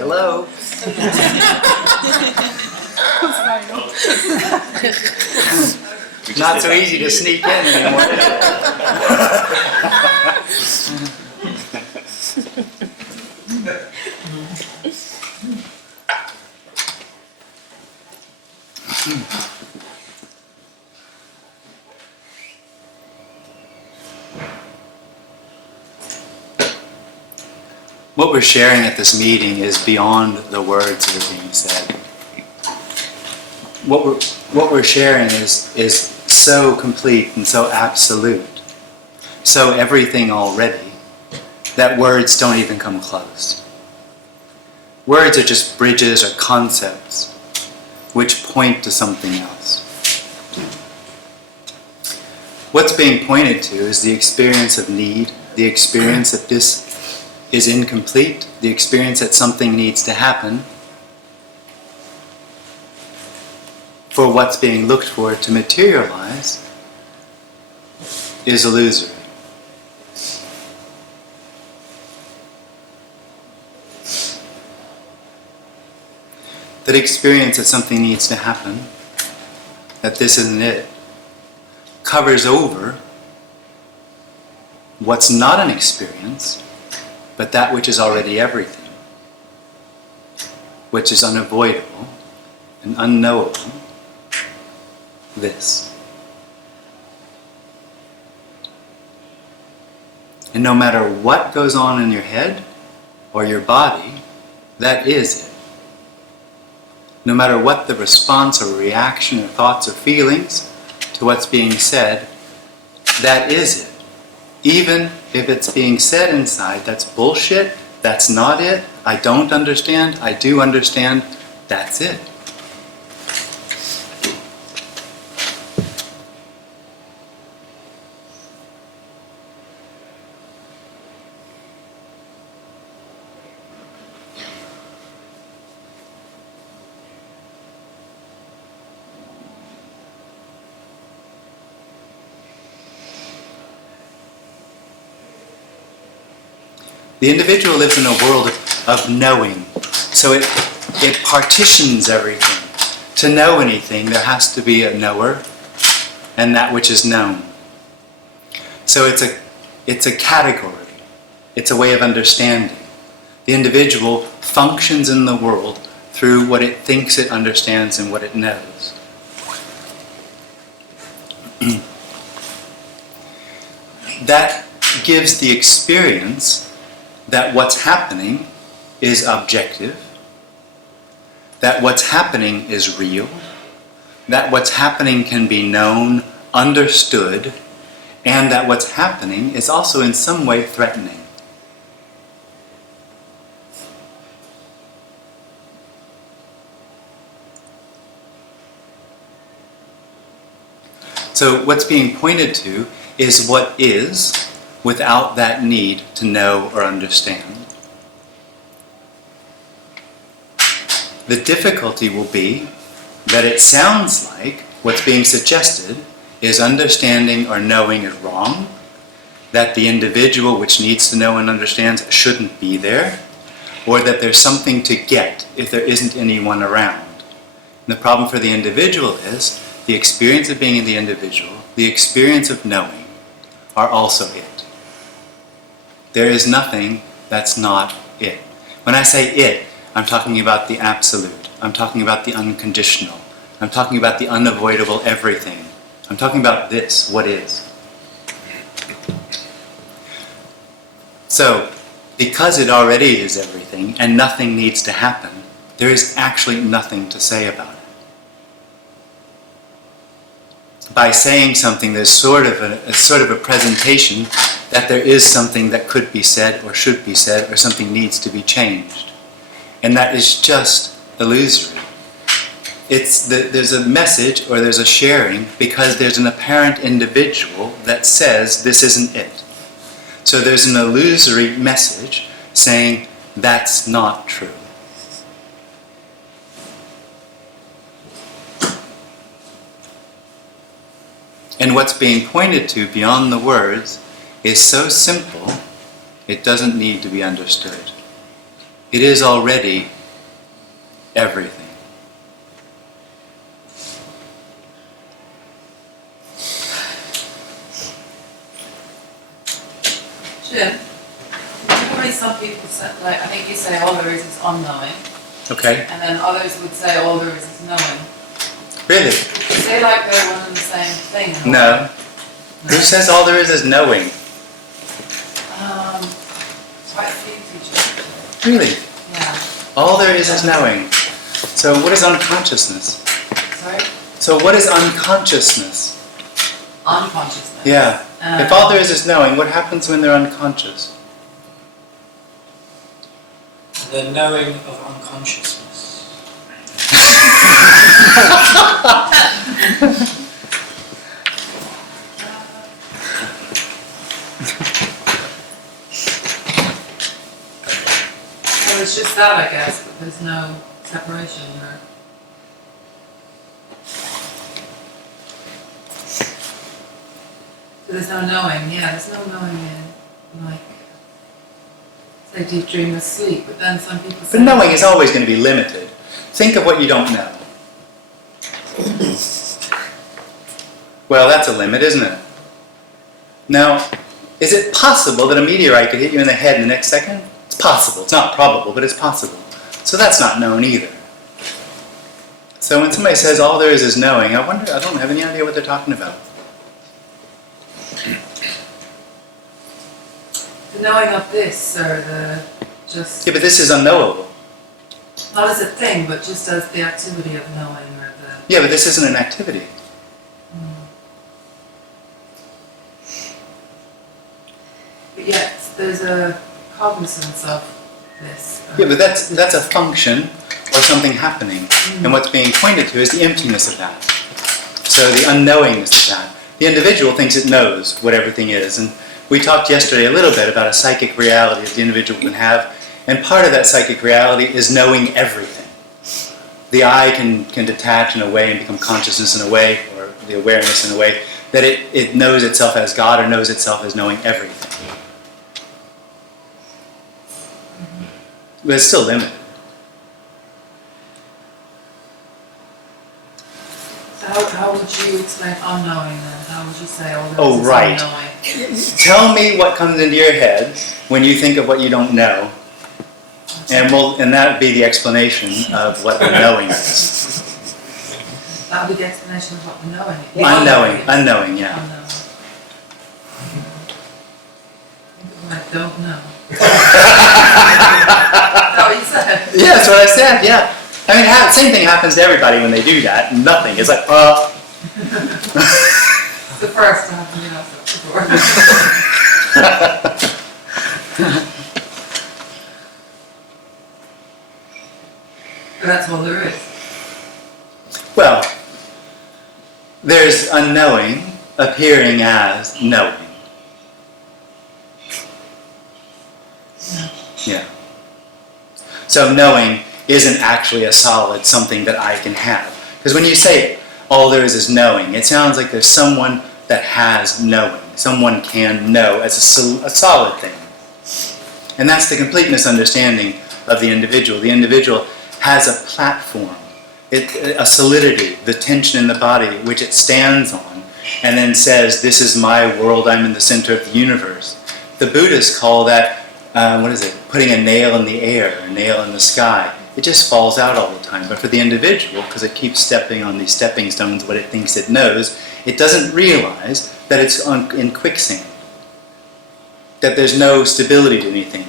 Hello? Not so easy to sneak in anymore. What we're sharing at this meeting is beyond the words that are being said. What we're sharing is so complete and so absolute, so everything already, that words don't even come close. Words are just bridges or concepts which point to something else. What's being pointed to is the experience of need, the experience that this is incomplete, the experience that something needs to happen for what's being looked for to materialize is illusory. That experience that something needs to happen, that this isn't it, covers over what's not an experience, but that which is already everything, which is unavoidable and unknowable, this. And no matter what goes on in your head or your body, that is it. No matter what the response or reaction or thoughts or feelings to what's being said, that is it. Even if it's being said inside, that's bullshit, that's not it, I don't understand, I do understand, that's it. The individual lives in a world of knowing, so it partitions everything. To know anything, there has to be a knower and that which is known. So it's a category, it's a way of understanding. The individual functions in the world through what it thinks it understands and what it knows. That gives the experience that what's happening is objective, that what's happening is real, that what's happening can be known, understood, and that what's happening is also in some way threatening. So what's being pointed to is what is, without that need to know or understand. The difficulty will be that it sounds like what's being suggested is understanding or knowing is wrong, that the individual which needs to know and understands shouldn't be there, or that there's something to get if there isn't anyone around. And the problem for the individual is the experience of being in the individual, the experience of knowing, are also it. There is nothing that's not it. When I say it, I'm talking about the absolute. I'm talking about the unconditional. I'm talking about the unavoidable everything. I'm talking about this, what is. So, because it already is everything and nothing needs to happen, there is actually nothing to say about it. By saying something, there's sort of a presentation that there is something that could be said or should be said or something needs to be changed. And that is just illusory. There's a message or there's a sharing because there's an apparent individual that says this isn't it. So there's an illusory message saying that's not true. And what's being pointed to beyond the words is so simple, it doesn't need to be understood. it is already everything. Jim, probably some people say, like, I think you say all there is unknowing. Okay. And then others would say all there is knowing. Really? You say like they're one and the same thing. No. Who says all there is knowing? Quite a few teachers. Really? Yeah. All there is knowing. So what is unconsciousness? Sorry? So what is unconsciousness? Unconsciousness. Yeah. If all there is knowing, what happens when they're unconscious? The knowing of unconsciousness. Well, it's just that, I guess, but there's no separation or... So there's no knowing, yeah, there's no knowing in, like, say deep dream or sleep, but then some people say... But knowing is always going to be limited. Think of what you don't know. Well, that's a limit, isn't it? Now, is it possible that a meteorite could hit you in the head in the next second? It's possible. It's not probable, but it's possible. So that's not known either. So when somebody says all there is knowing, I wonder, I don't have any idea what they're talking about. The knowing of this, or the just... Yeah, but this is unknowable. Not as a thing, but just as the activity of knowing, or the... Yeah, but this isn't an activity. But yet, there's a cognizance of this. Yeah, but that's a function or something happening. And what's being pointed to is the emptiness of that. So the unknowingness of that. The individual thinks it knows what everything is. And we talked yesterday a little bit about a psychic reality that the individual can have. And part of that psychic reality is knowing everything. The I can detach in a way and become consciousness in a way, or the awareness in a way, that it knows itself as God or knows itself as knowing everything. But it's still limited. So how would you explain unknowing then? How would you say all this Oh, is right. unknowing? Tell me what comes into your head when you think of what you don't know. And that would be the explanation of what the knowing is. That would be the explanation of what the knowing is. Unknowing, yeah. Unknowing. I don't know. Is that what you said? Yeah, that's what I said, yeah. I mean, same thing happens to everybody when they do that. Nothing. It's like, It's the first to happen, you know, before. But that's all there is. Well, there's unknowing appearing as knowing. Yeah. So knowing isn't actually a solid something that I can have. Because when you say all there is knowing, it sounds like there's someone that has knowing. Someone can know as a solid thing. And that's the complete misunderstanding of the individual. The individual has a platform, a solidity, the tension in the body which it stands on, and then says, this is my world, I'm in the center of the universe. The Buddhists call that putting a nail in the air, a nail in the sky. It just falls out all the time. But for the individual, because it keeps stepping on these stepping stones, what it thinks it knows, it doesn't realize that it's in quicksand, that there's no stability to anything.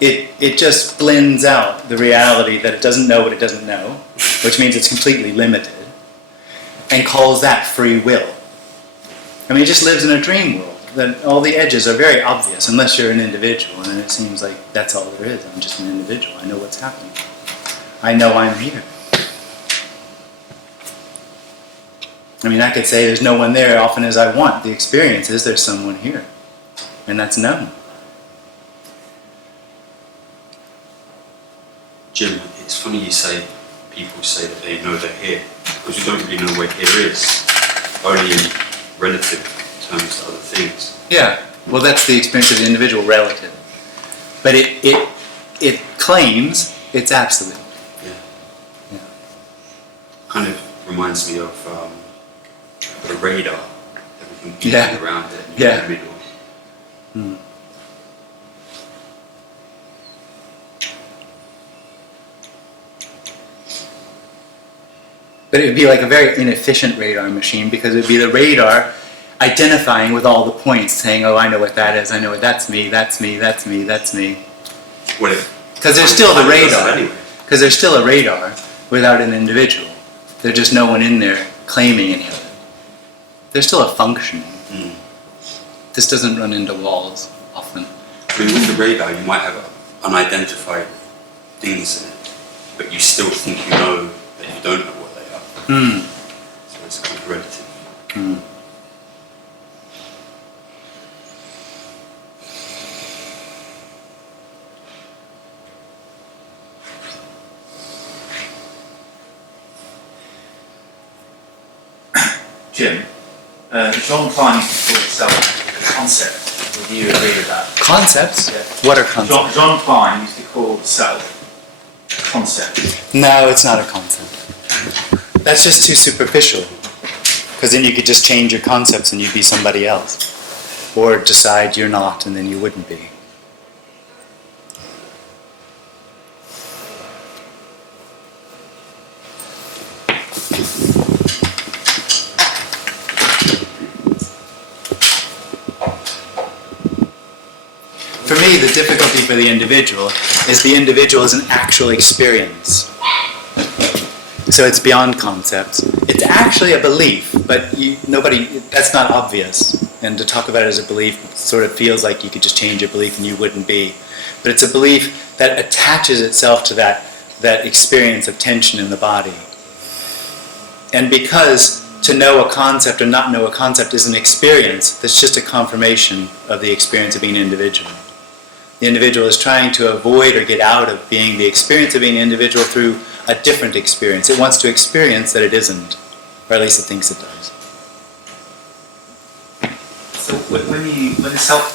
It just blends out the reality that it doesn't know what it doesn't know, which means it's completely limited, and calls that free will. I mean, it just lives in a dream world. That all the edges are very obvious unless you're an individual, and then it seems like that's all there is. I'm just an individual. I know what's happening. I know I'm here. I mean, I could say there's no one there often as I want. The experience is there's someone here, and that's known. Jim, it's funny you say, people say that they know they're here, because we don't really know where here is, only in relative terms to other things. Yeah, well, that's the experience of the individual relative. But it claims, it's absolute. Kind of reminds me of the radar, everything Yeah. around it, and you're in the middle. But it would be like a very inefficient radar machine, because it would be the radar identifying with all the points, saying, oh, I know what that is, I know what that's me, that's me, that's me, that's me. What if? Because there's still the It does radar. it anyway. Because there's still a radar without an individual. There's just no one in there claiming any of it. There's still a function. This doesn't run into walls often. I mean, with the radar, you might have unidentified things in it, but you still think you know that you don't know what they are. So it's kind of relative. Jim, John Klein used to call itself a concept. Would you agree with that? Concepts? Yeah. What are concepts? John Klein used to call self a concept. No, it's not a concept. That's just too superficial. Because then you could just change your concepts and you'd be somebody else. Or decide you're not and then you wouldn't be. For me, the difficulty for the individual is an actual experience. So it's beyond concepts. It's actually a belief, but that's not obvious. And to talk about it as a belief sort of feels like you could just change your belief and you wouldn't be. But it's a belief that attaches itself to that experience of tension in the body. And because to know a concept or not know a concept is an experience, that's just a confirmation of the experience of being an individual. The individual is trying to avoid or get out of being the experience of being an individual through a different experience. It wants to experience that it isn't, or at least it thinks it does. So when the self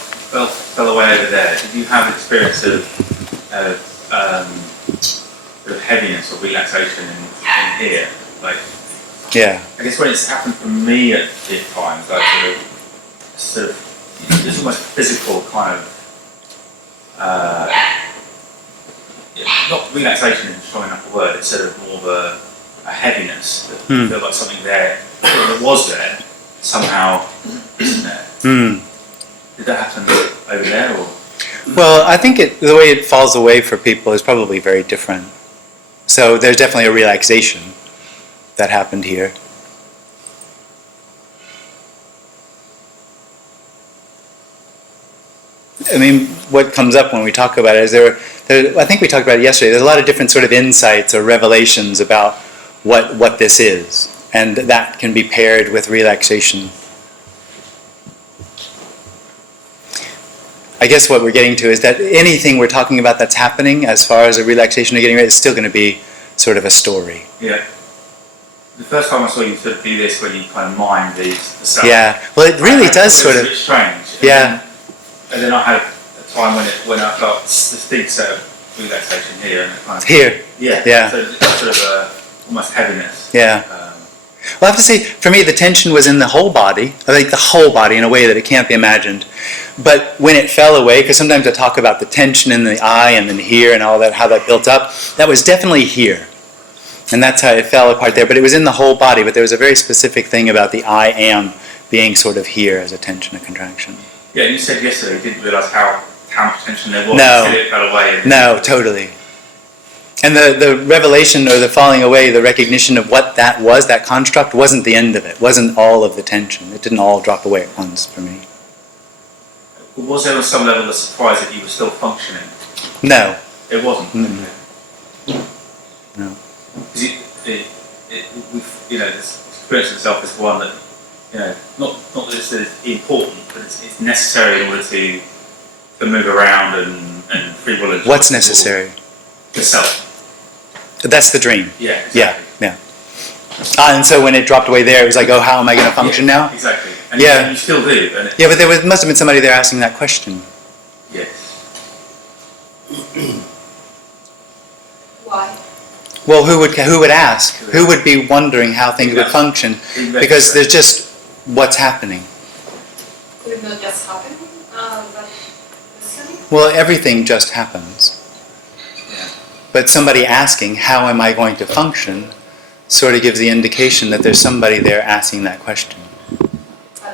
fell away over there, did you have an experience of heaviness or relaxation in here? Like, Yeah. I guess when it's happened for me at times, like sort of it's almost physical kind of. Not relaxation is strong enough a word, it's sort of more of a heaviness that you feel like something there that was there somehow isn't there. Did that happen over there or? Well, I think the way it falls away for people is probably very different. So there's definitely a relaxation that happened here. I mean, what comes up when we talk about it is I think we talked about it yesterday, there's a lot of different sort of insights or revelations about what this is. And that can be paired with relaxation. I guess what we're getting to is that anything we're talking about that's happening as far as a relaxation or getting ready is still going to be sort of a story. Yeah. The first time I saw you sort of do this when you kind of mind the self. Yeah. Well, it really does sort of. It's strange. And then I had a time when I felt this big set of relaxation here and it kind of. Here. Yeah. Yeah. So it's sort of almost heaviness. Yeah. Well, I have to say, for me, the tension was in the whole body. I think the whole body in a way that it can't be imagined. But when it fell away, because sometimes I talk about the tension in the eye and then here and all that, how that built up, that was definitely here. And that's how it fell apart there. But it was in the whole body. But there was a very specific thing about the I am being sort of here as a tension, a contraction. Yeah, you said yesterday you didn't realise how much tension there was No. until it fell away. No, totally. And the revelation or the falling away, the recognition of what that was, that construct, wasn't the end of it. Wasn't all of the tension. It didn't all drop away at once for me. Was there on some level a surprise that you were still functioning? No. It wasn't. Mm-mm. No. Because this experience itself is one that, not that it's important, but it's necessary in order to move around and free will. What's necessary? The self. That's the dream. Yeah. Exactly. Yeah. And so when it dropped away there, it was like, oh, how am I going to function now? Exactly. And Yeah. you still do. Yeah, but there must have been somebody there asking that question. Yes. Well, who would ask? Who would be wondering how things would function? Because there's just what's happening. Could it not just happen? But listening? Well, everything just happens. Yeah. But somebody asking, how am I going to function, sort of gives the indication that there's somebody there asking that question.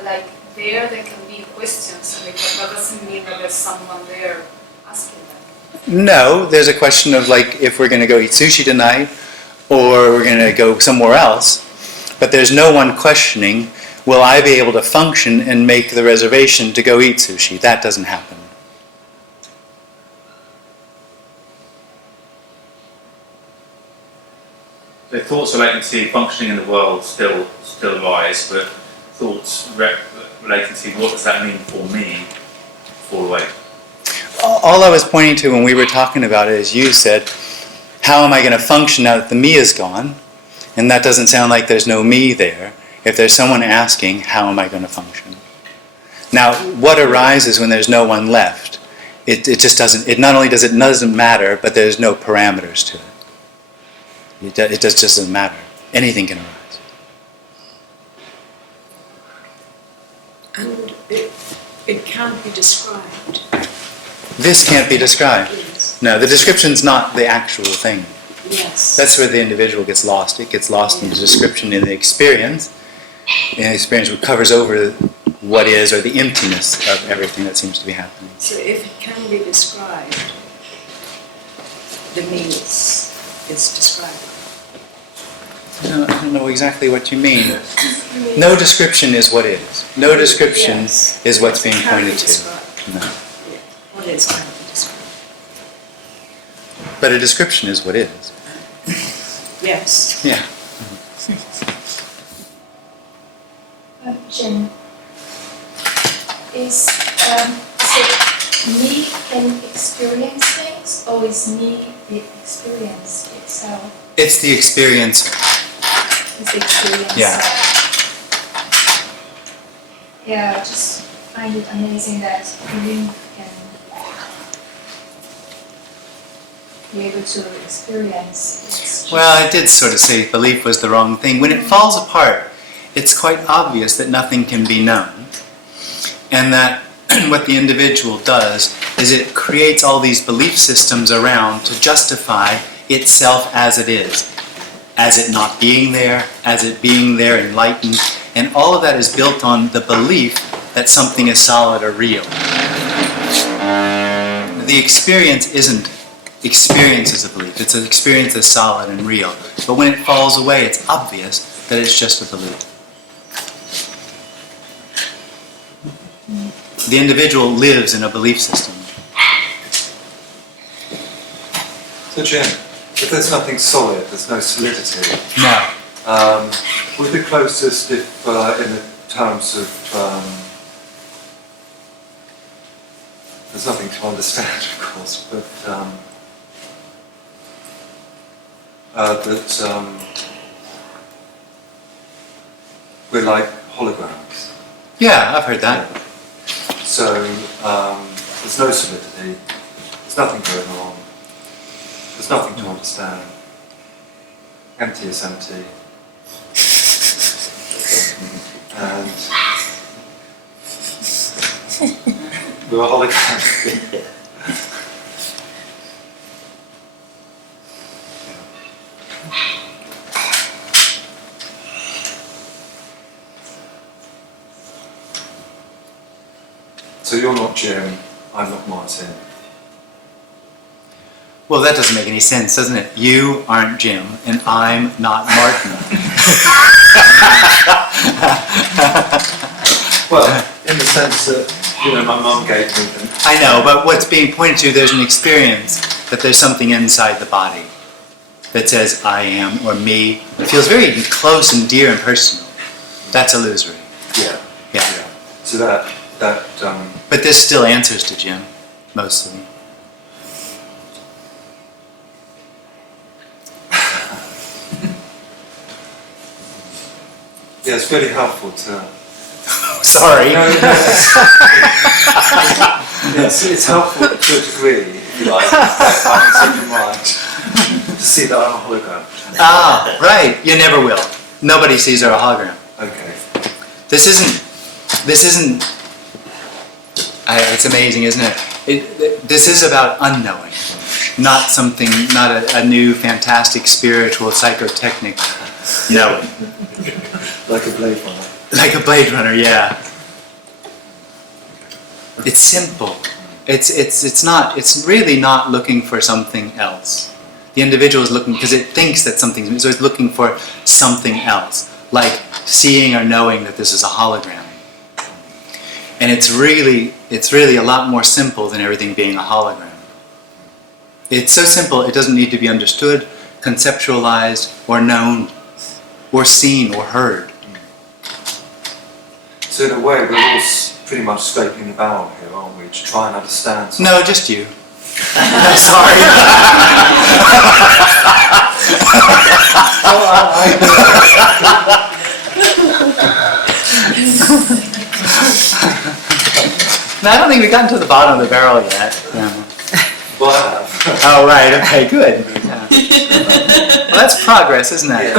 Like there can be questions, and that doesn't mean that there's someone there asking them. No, there's a question of like if we're going to go eat sushi tonight or we're going to go somewhere else. But there's no one questioning, will I be able to function and make the reservation to go eat sushi? That doesn't happen. The thoughts of latency functioning in the world still arise, but thoughts latency, what does that mean for me, fall away? All I was pointing to when we were talking about it is you said, how am I going to function now that the me is gone? And that doesn't sound like there's no me there. If there's someone asking, how am I going to function? Now, what arises when there's no one left? It just doesn't, it not only doesn't matter, but there's no parameters to it. It just doesn't matter. Anything can arise. And it can't be described. This can't be described. Yes. No, the description's not the actual thing. Yes. That's where the individual gets lost. It gets lost in the description in the experience. And the experience covers over what is, or the emptiness of everything that seems to be happening. So if it can be described, the means is described. I don't know exactly what you mean. No description is what is. No description Yes. is what's being It can be pointed to. described. No. Yeah. What is can be described. But a description is what is. Yes. Yeah. Jim, is it me can experience things, or is me the experience itself? It's the experiencer. Is the experience? Yeah. Yeah, I just find it amazing that you can be able to experience. It's just Well, I did sort of say belief was the wrong thing. When it falls apart, it's quite obvious that nothing can be known. And that what the individual does is it creates all these belief systems around to justify itself as it is. As it not being there, as it being there enlightened. And all of that is built on the belief that something is solid or real. The experience isn't experience as a belief. It's an experience that's solid and real. But when it falls away, it's obvious that it's just a belief. The individual lives in a belief system. So Jim, if there's nothing solid, there's no solidity, No. would the closest, if in the terms of, there's nothing to understand of course, but that we're like holograms. Yeah, I've heard that. So there's no solidity, there's nothing going on, there's nothing to understand. Empty is empty. And we're a hologram. So you're not Jim, I'm not Martin. Well, that doesn't make any sense, doesn't it? You aren't Jim, and I'm not Martin. Well, in the sense that, my mum gave me them. I know, but what's being pointed to, there's an experience that there's something inside the body that says I am or me. It feels very close and dear and personal. That's illusory. Yeah. Yeah. So that But this still answers to Jim, mostly. yeah, it's really helpful to. Sorry. No, it's helpful to a degree, if you like. I can see your mind. see that I'm a hologram. Ah, right. You never will. Nobody sees her a hologram. Okay. This isn't. It's amazing, isn't it? This is about unknowing, not something, not a new fantastic spiritual psychotechnic knowing. Like a Blade Runner. Like a Blade Runner, yeah. It's simple. It's not. It's really not looking for something else. The individual is looking because it thinks that something. So it's looking for something else, like seeing or knowing that this is a hologram. And it's really a lot more simple than everything being a hologram. It's so simple, it doesn't need to be understood, conceptualized, or known, or seen, or heard. So in a way, we're all pretty much scraping the barrel here, aren't we? To try and understand something. No, just you. Sorry. No, I don't think we've gotten to the bottom of the barrel yet. No. Well, I have. Oh, right, okay, good. Yeah. Well, that's progress, isn't it?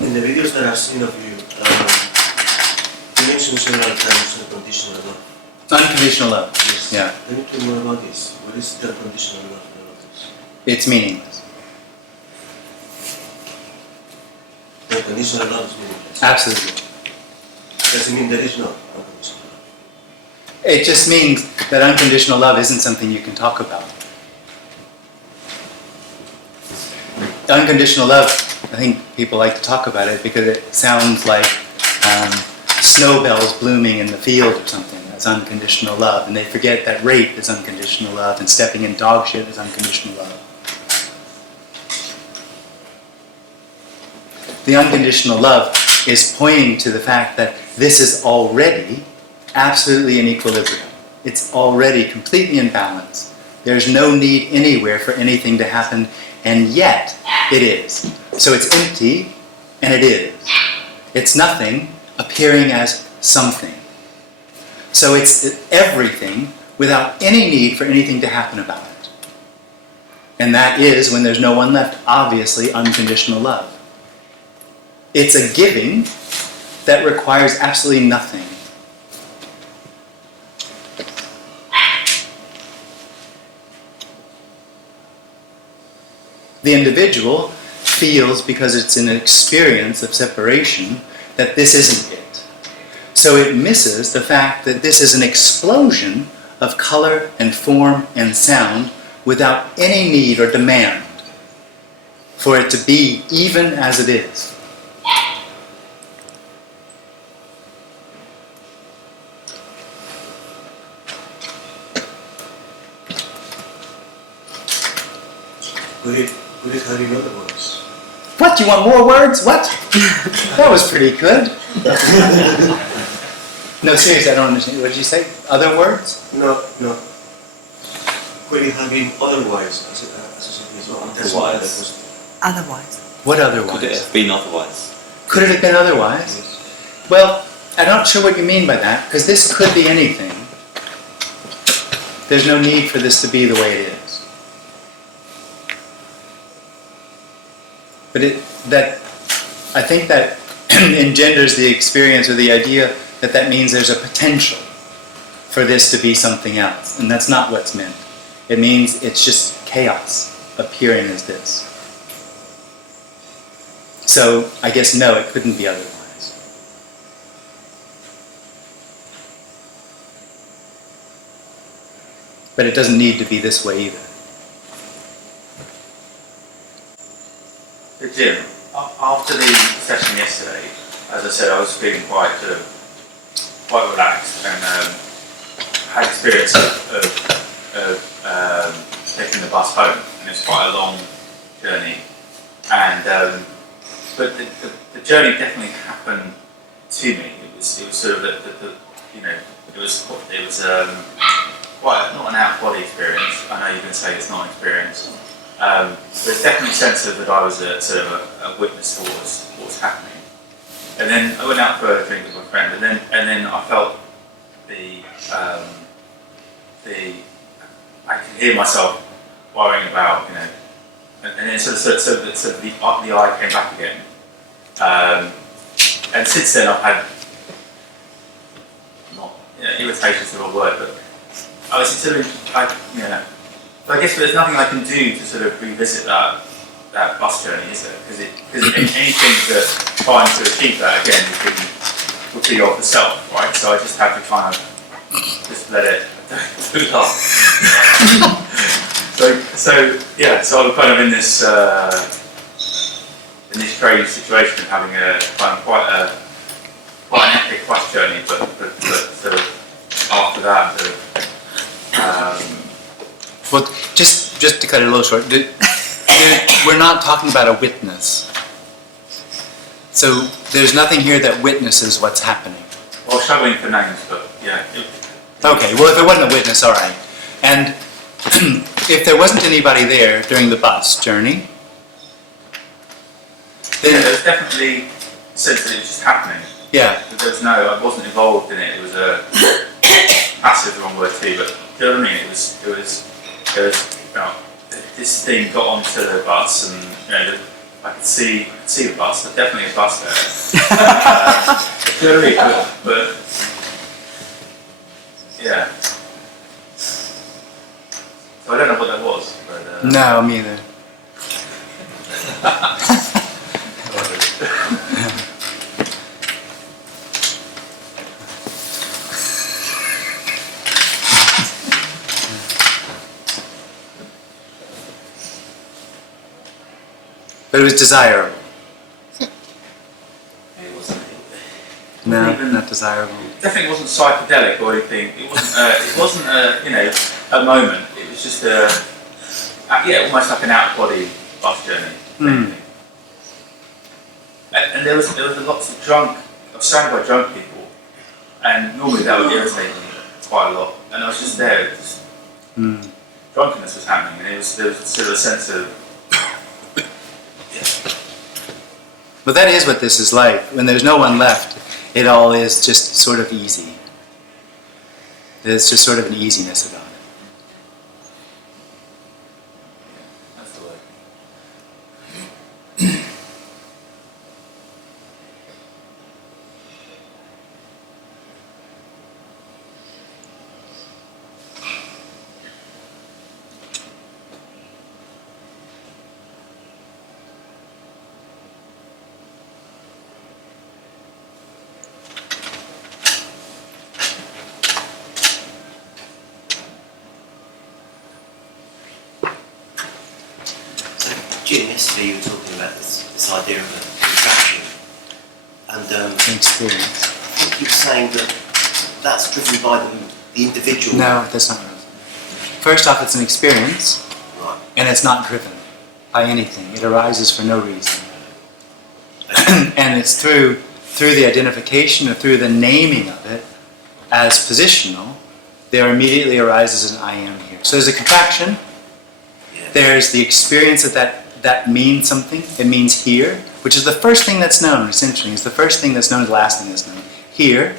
In the videos that I've seen of you, you mentioned several times unconditional love. Unconditional love. Yes. Yeah. Let me talk more about this. What is the unconditional love in all of this? It's meaningless. The unconditional love is meaningless. Absolutely. Does it mean there is no unconditional love? It just means that unconditional love isn't something you can talk about. Unconditional love, I think people like to talk about it because it sounds like snowbells blooming in the field or something. That's unconditional love. And they forget that rape is unconditional love and stepping in dog shit is unconditional love. The unconditional love is pointing to the fact that this is already absolutely in equilibrium. It's already completely in balance. There's no need anywhere for anything to happen, and yet it is. So it's empty, and it is. It's nothing appearing as something. So it's everything without any need for anything to happen about it. And that is, when there's no one left, obviously unconditional love. It's a giving that requires absolutely nothing. The individual feels, because it's an experience of separation, that this isn't it. So it misses the fact that this is an explosion of color and form and sound without any need or demand for it to be even as it is. Could it have in other words? What? You want more words? What? That was pretty good. No, seriously, I don't understand. What did you say? Other words? No. Could it have been otherwise? Otherwise. Otherwise. What otherwise? Could it have been otherwise? Could it have been otherwise? Yes. Well, I'm not sure what you mean by that, because this could be anything. There's no need for this to be the way it is. But I think that engenders the experience or the idea that that means there's a potential for this to be something else. And that's not what's meant. It means it's just chaos appearing as this. So I guess no, it couldn't be otherwise. But it doesn't need to be this way either. Jim, after the session yesterday, as I said, I was feeling quite relaxed and had experience of taking the bus home, and it's quite a long journey. And but the journey definitely happened to me. It was sort of the you know, it was quite not an out of body experience. I know you can say it's not an experience. There's definitely a sense of that I was a sort of a witness to what was happening. And then I went out for a drink with my friend, and then I felt I could hear myself worrying about, you know, and then sort of the eye came back again. And since then I've had irritation's the wrong word, but I was sort of but I guess there's nothing I can do to sort of revisit that bus journey, is there? Because anything that trying to achieve that again would be of the self, right? So I just have to kind of just let it do that. So I'm kind of in this strange situation of having quite an epic bus journey, but sort of after that. Well, just to cut it a little short, we're not talking about a witness. So there's nothing here that witnesses what's happening. Well, struggling for names, but yeah. Okay, well, if it wasn't a witness, all right. And if there wasn't anybody there during the bus journey, then there's definitely a sense that it was just happening. Yeah. I wasn't involved in it. It was a passive, the wrong word too, but do you know what I mean? It was this thing got onto the bus, and I could see the bus. There's definitely a bus there. Do you know what I mean? But yeah. So I don't know what that was. But, no, me either. But it was desirable. It wasn't. No, not desirable. It definitely wasn't psychedelic or anything. It wasn't a moment. It was just almost like an out of body bus journey. And there was lots of drunk. I was surrounded by drunk people, and normally that would irritate me quite a lot. And I was just there. Drunkenness was happening, and there was sort of a sense of. But that is what this is like. When there's no one left, it all is just sort of easy. There's just sort of an easiness about it. That's the word. Jim, yesterday you were talking about this idea of a contraction, and Experience. I think you were saying that that's driven by the individual. No, that's not right. First off, it's an experience, Right. and it's not driven by anything. It arises for no reason. And it's through the identification or through the naming of it as positional, there immediately arises an I am here. So there's a contraction. There's the experience that means something. It means here, which is the first thing that's known. It's interesting. It's the first thing that's known, the last thing that's known. Here.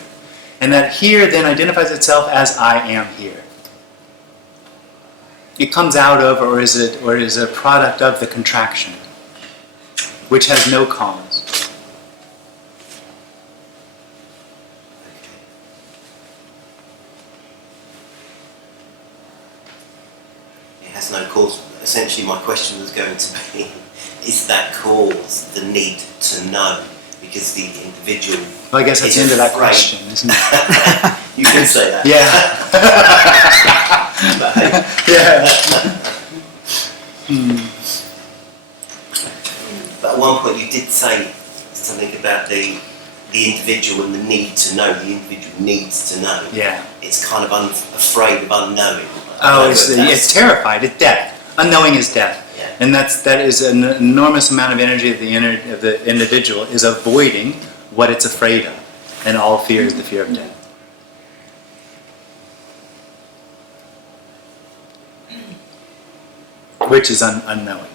And that here then identifies itself as I am here. It comes out of or is a product of the contraction, which has no cause. It has no cause. Essentially, my question was going to be, is that cause the need to know? Because the individual. Well, I guess that's the end of that question, isn't it? You can say that. Yeah. But at one point you did say something about the individual and the need to know. The individual needs to know. Yeah. It's kind of afraid of unknowing. Oh, it's terrified. It's death. Unknowing is death. Yeah. And that is an enormous amount of energy of the individual is avoiding what it's afraid of. and all fear is the fear of death. Which is unknowing.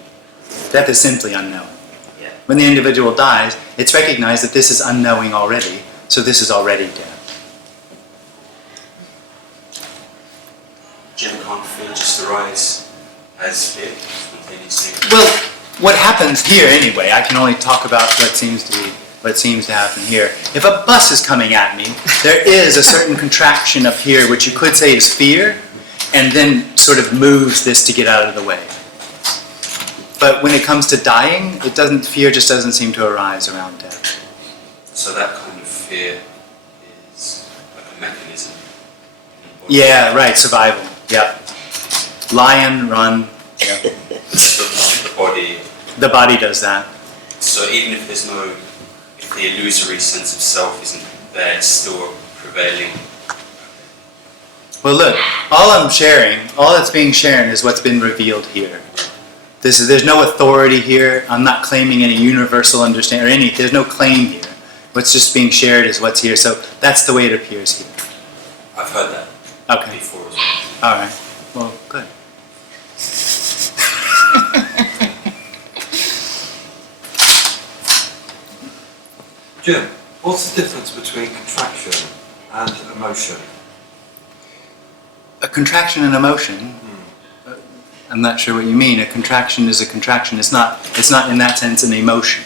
Death is simply unknowing. Yeah. When the individual dies, it's recognized that this is unknowing already, so this is already death. Can't fear just arise as fear spontaneously? Well, what happens here anyway, I can only talk about what seems to happen here. If a bus is coming at me, there is a certain contraction up here which you could say is fear, and then sort of moves this to get out of the way. But when it comes to dying, fear just doesn't seem to arise around death. So that kind of fear is like a mechanism. Yeah, right, survival. Yeah. Lion, run. Yeah. The body. The body does that. So even if if the illusory sense of self isn't there, it's still prevailing. Well, look, all that's being shared is what's been revealed here. There's no authority here. I'm not claiming any universal understanding, there's no claim here. What's just being shared is what's here. So that's the way it appears here. I've heard that Okay. before as well. All right. Well, good. Jim, what's the difference between contraction and emotion? A contraction and emotion. I'm not sure what you mean. A contraction is a contraction. It's not in that sense an emotion.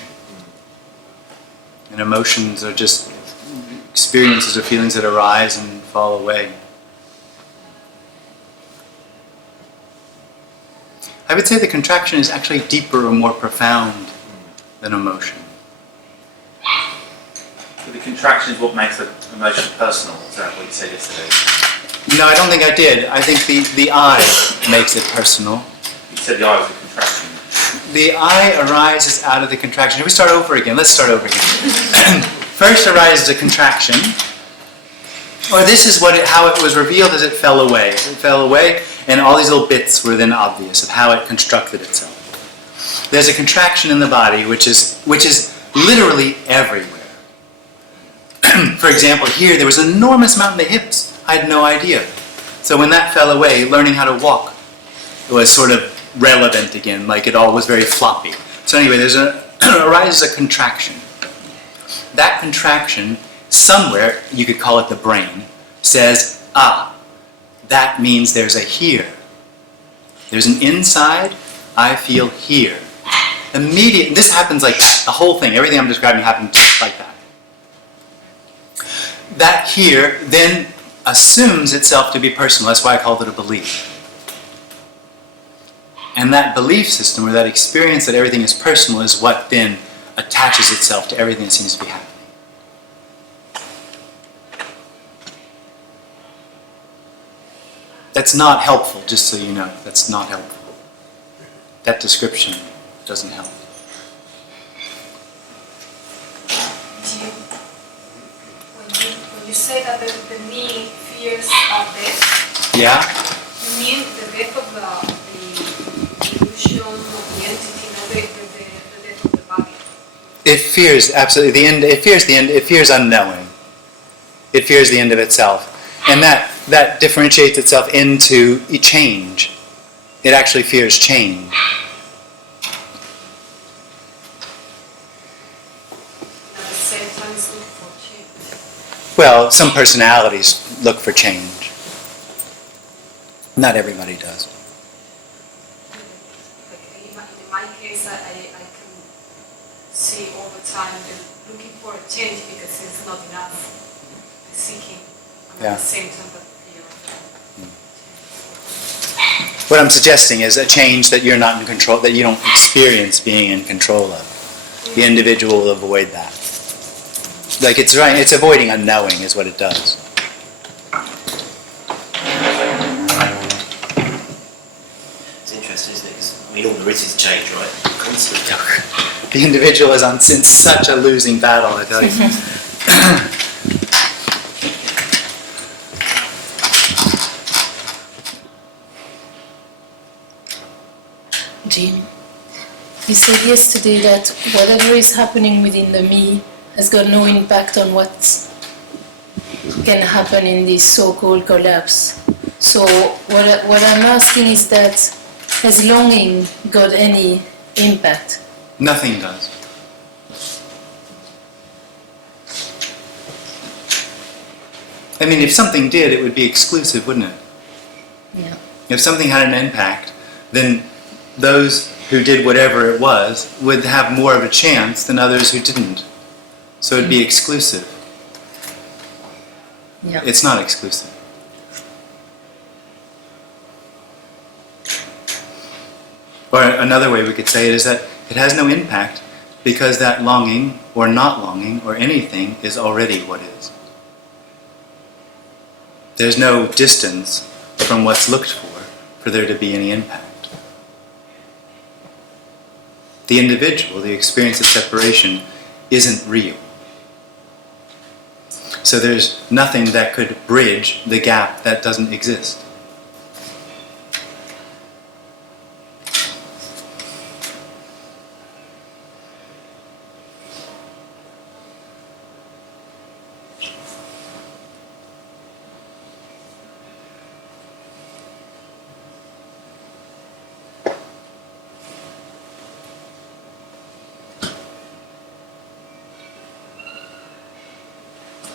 And emotions are just experiences or feelings that arise and fall away. I would say the contraction is actually deeper or more profound than emotion. So the contraction is what makes the emotion personal. Is that what you said yesterday? No, I don't think I did. I think the I makes it personal. You said the I was a contraction. The I arises out of the contraction. Shall we start over again? Let's start over again. First arises a contraction. Or this is how it was revealed as it fell away. It fell away, and all these little bits were then obvious of how it constructed itself. There's a contraction in the body which is literally everywhere. For example, here there was an enormous amount in the hips. I had no idea. So when that fell away, learning how to walk was sort of relevant again, like it all was very floppy. So anyway, arises a contraction. That contraction, somewhere, you could call it the brain, says, that means there's a here. There's an inside, I feel here. This happens like that. The whole thing, everything I'm describing happens just like that. That here then assumes itself to be personal. That's why I called it a belief. And that belief system, or that experience that everything is personal, is what then attaches itself to everything that seems to be happening. That's not helpful, just so you know. That's not helpful. That description doesn't help. When you say that the me fears death, Yeah? you mean the death of the illusion of the entity, not the death of the body? It fears absolutely the end. It fears the end. It fears unknowing. It fears the end of itself, and that differentiates itself into change. It actually fears change. At the same time, it's looking for change. Well, some personalities look for change. Not everybody does. In my case, I can see all the time they're looking for a change because it's not enough. They're seeking, and Yeah. at the same time, the fear of What I'm suggesting is a change that you're not in control, that you don't experience being in control of. The individual will avoid that. Like it's right, it's avoiding unknowing is what it does. It's interesting, isn't it? 'Cause, I mean, all there is change, right? Constantly. The individual is in such a losing battle, I tell you. Jean, you said yesterday that whatever is happening within the me has got no impact on what's can happen in this so-called collapse. So what I'm asking is that, has longing got any impact? Nothing does. I mean, if something did, it would be exclusive, wouldn't it? Yeah. If something had an impact, then those who did whatever it was would have more of a chance than others who didn't. So it'd be exclusive. Yeah. It's not exclusive. Or another way we could say it is that it has no impact because that longing or not longing or anything is already what is. There's no distance from what's looked for there to be any impact. The individual, the experience of separation, isn't real. So there's nothing that could bridge the gap that doesn't exist.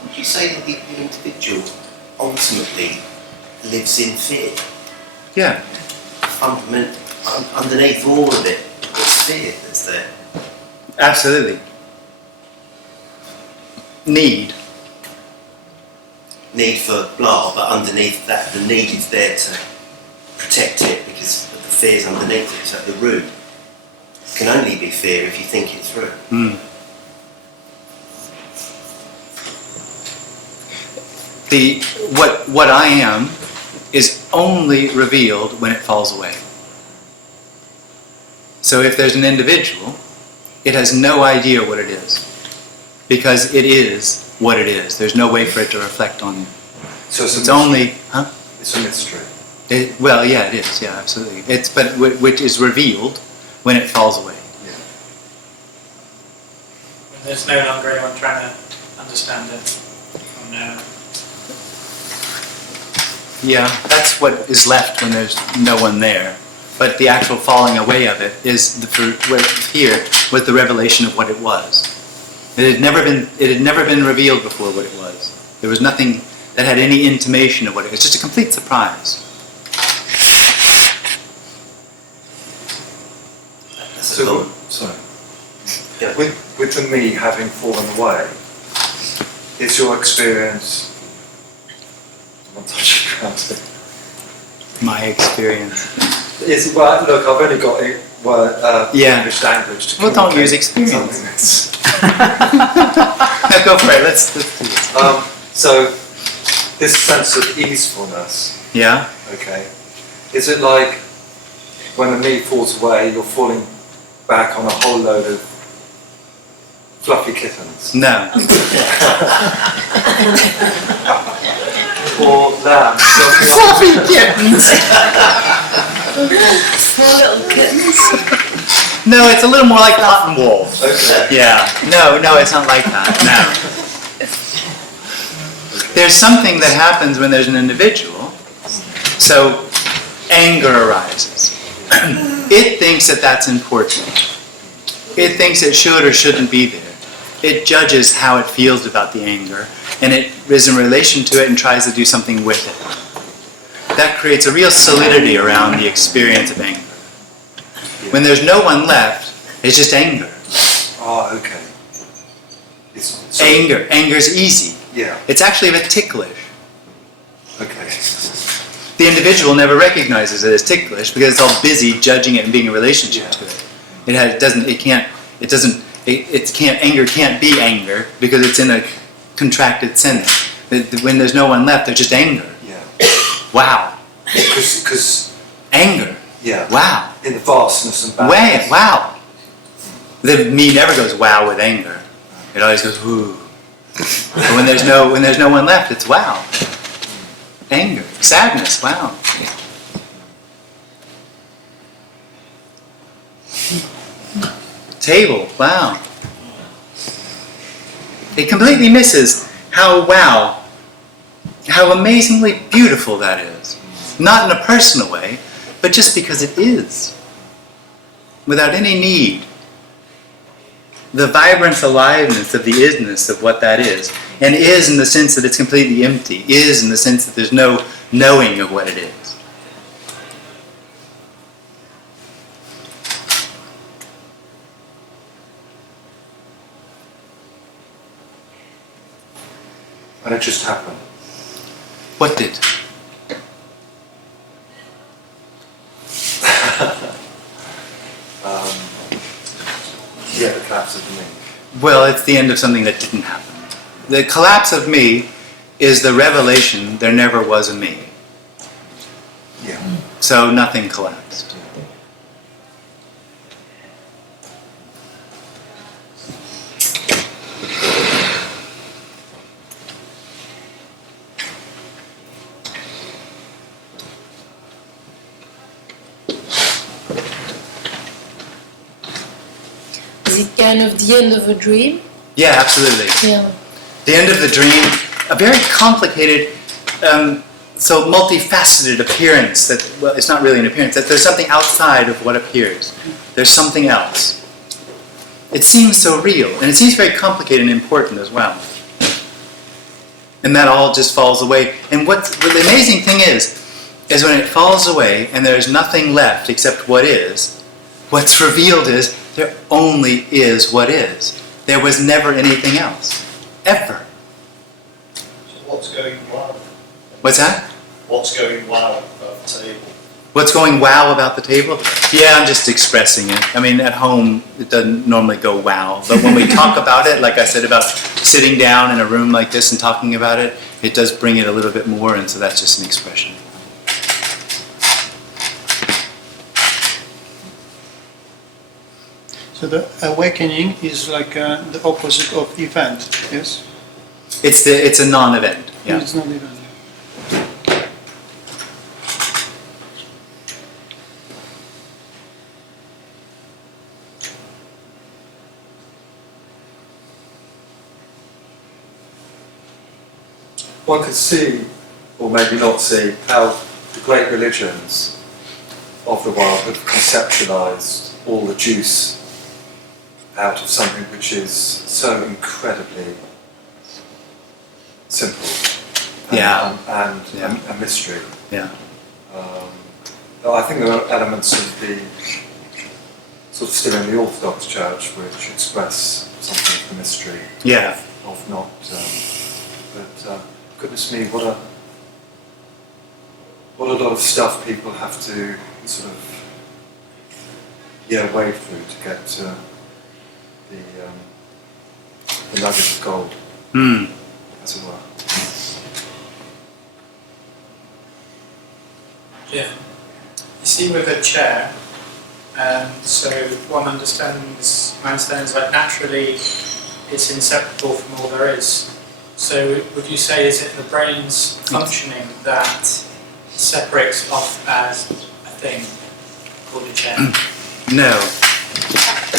Would you say that the individual ultimately lives in fear? Yeah. Underneath all of it, there's fear that's there. Absolutely. Need for blah, but underneath that, the need is there to protect it because of the fears underneath it. So the root can only be fear if you think it through. What I am is only revealed when it falls away. So if there's an individual, it has no idea what it is. Because it is what it is. There's no way for it to reflect on it. So it's only... Huh? It's a mystery. Well, yeah, it is. Yeah, absolutely. But which is revealed when it falls away. Yeah. When there's no longer anyone trying to understand it from now. Yeah, that's what is left when there's no one there. But the actual falling away of it is here was the revelation of what it was. It had never been revealed before what it was. There was nothing that had any intimation of what it was. Just a complete surprise. So, sorry. Yeah. With the me having fallen away, is your experience... I'm touching ground. My experience. Well, look, I've only got English language to Well, don't use communicate experience. something No, go for it. Let's do this. So, this sense of easefulness, Yeah? okay, is it like when the me falls away, you're falling back on a whole load of fluffy kittens? No. Or lambs? Fluffy kittens! Small little kittens. No, it's a little more like cotton wool. Okay. Yeah. No, it's not like that. No. There's something that happens when there's an individual. So, anger arises. It thinks that that's important. It thinks it should or shouldn't be there. It judges how it feels about the anger, and it is in relation to it and tries to do something with it. That creates a real solidity around the experience of anger. When there's no one left, it's just anger. Oh, okay. Anger. Anger's easy. Yeah. It's actually a bit ticklish. Okay. The individual never recognizes it as ticklish because it's all busy judging it and being in relationship to it. Anger can't be anger because it's in a contracted sentence. When there's no one left, there's just anger. Yeah. Wow. Because anger. Yeah. Wow. In the vastness and badness. Wow. The me never goes wow with anger. It always goes whoo. But when there's no one left, it's wow. Anger, sadness, wow. Table, wow. It completely misses how wow How amazingly beautiful that is. Not in a personal way, but just because it is. Without any need. The vibrance, aliveness of the isness of what that is. And is in the sense that it's completely empty. Is in the sense that there's no knowing of what it is. And it just happened. What did? Yeah, the collapse of the me. Well, it's the end of something that didn't happen. The collapse of me is the revelation there never was a me. Yeah. So nothing collapsed. Is it kind of the end of a dream? Yeah, absolutely. Yeah. The end of the dream, a very complicated, so multifaceted appearance that, well, it's not really an appearance, that there's something outside of what appears. There's something else. It seems so real, and it seems very complicated and important as well. And that all just falls away. And what the amazing thing is when it falls away and there's nothing left except what is, what's revealed is there only is what is. There was never anything else. Ever. So what's going wow? What's that? What's going wow about the table? What's going wow about the table? Yeah, I'm just expressing it. I mean, at home, it doesn't normally go wow. But when we talk about it, like I said, about sitting down in a room like this and talking about it, it does bring it a little bit more, and so that's just an expression. So the awakening is like the opposite of event, yes? It's a non-event. Yeah. It's not event. One could see, or maybe not see, how the great religions of the world have conceptualized all the juice out of something which is so incredibly simple and a mystery. Yeah. I think there are elements of the sort of still in the Orthodox Church which express something of the mystery. Yeah. Of not, but goodness me, what a lot of stuff people have to sort of wade through to get to the nugget of gold, as it were. Yeah. You see with a chair, so one understands, my understanding is like naturally it's inseparable from all there is. So would you say is it the brain's functioning that separates off as a thing called a chair? No.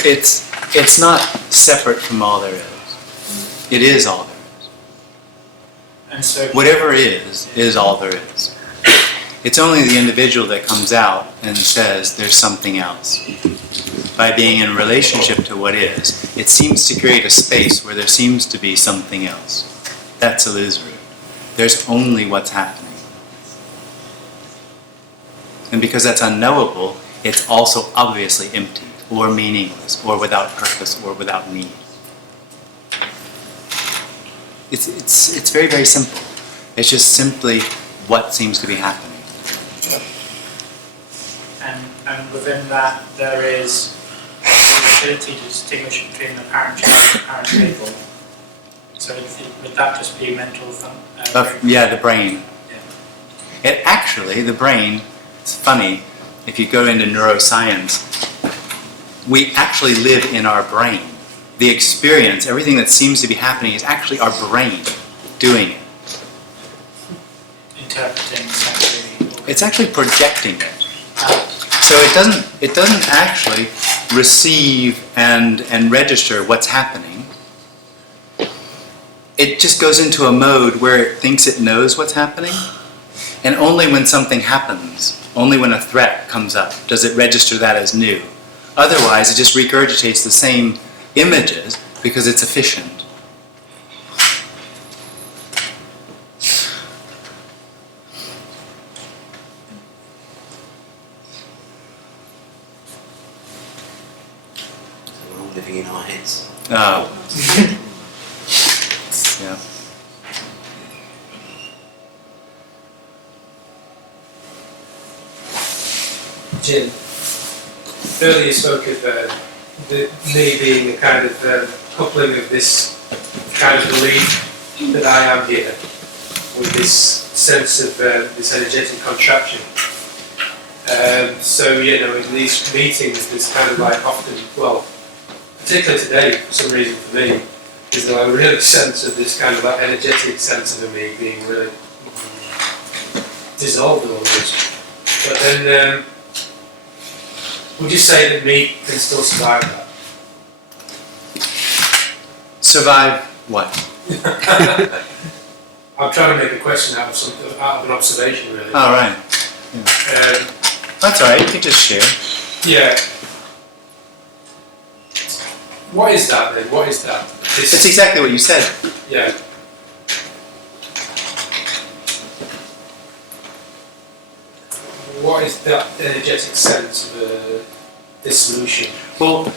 It's not separate from all there is. It is all there is. And so whatever is all there is. It's only the individual that comes out and says there's something else. By being in relationship to what is, it seems to create a space where there seems to be something else. That's illusory. There's only what's happening. And because that's unknowable, it's also obviously empty, or meaningless, or without purpose, or without need. It's very, very simple. It's just simply what seems to be happening. And within that there is the ability to distinguish between the apparent chair and the apparent table. So would that just be mental Yeah, the brain. Yeah. It actually, the brain, it's funny, if you go into neuroscience, we actually live in our brain. The experience, everything that seems to be happening is actually our brain doing it. Interpreting essentially. It's actually projecting it. So it doesn't actually receive and register what's happening. it just goes into a mode where it thinks it knows what's happening. And only when something happens, only when a threat comes up, does it register that as new. Otherwise, it just regurgitates the same images because it's efficient. We're all living in our heads. Oh. Yeah. Jim, earlier you spoke of me being a kind of coupling of this kind of belief that I am here with this sense of this energetic contraction. So, you know, in these meetings, there's kind of like often, well, particularly today, for some reason for me, is that I really sense of this kind of like energetic sense of me being really dissolved almost. But then, would you say that me can still survive that? Survive what? I'm trying to make a question out of something, out of an observation, really. Oh, right. Yeah. That's all right. You can just share. Yeah. What is that then? What is that? It's exactly what you said. Yeah. What is that energetic sense of dissolution? Well,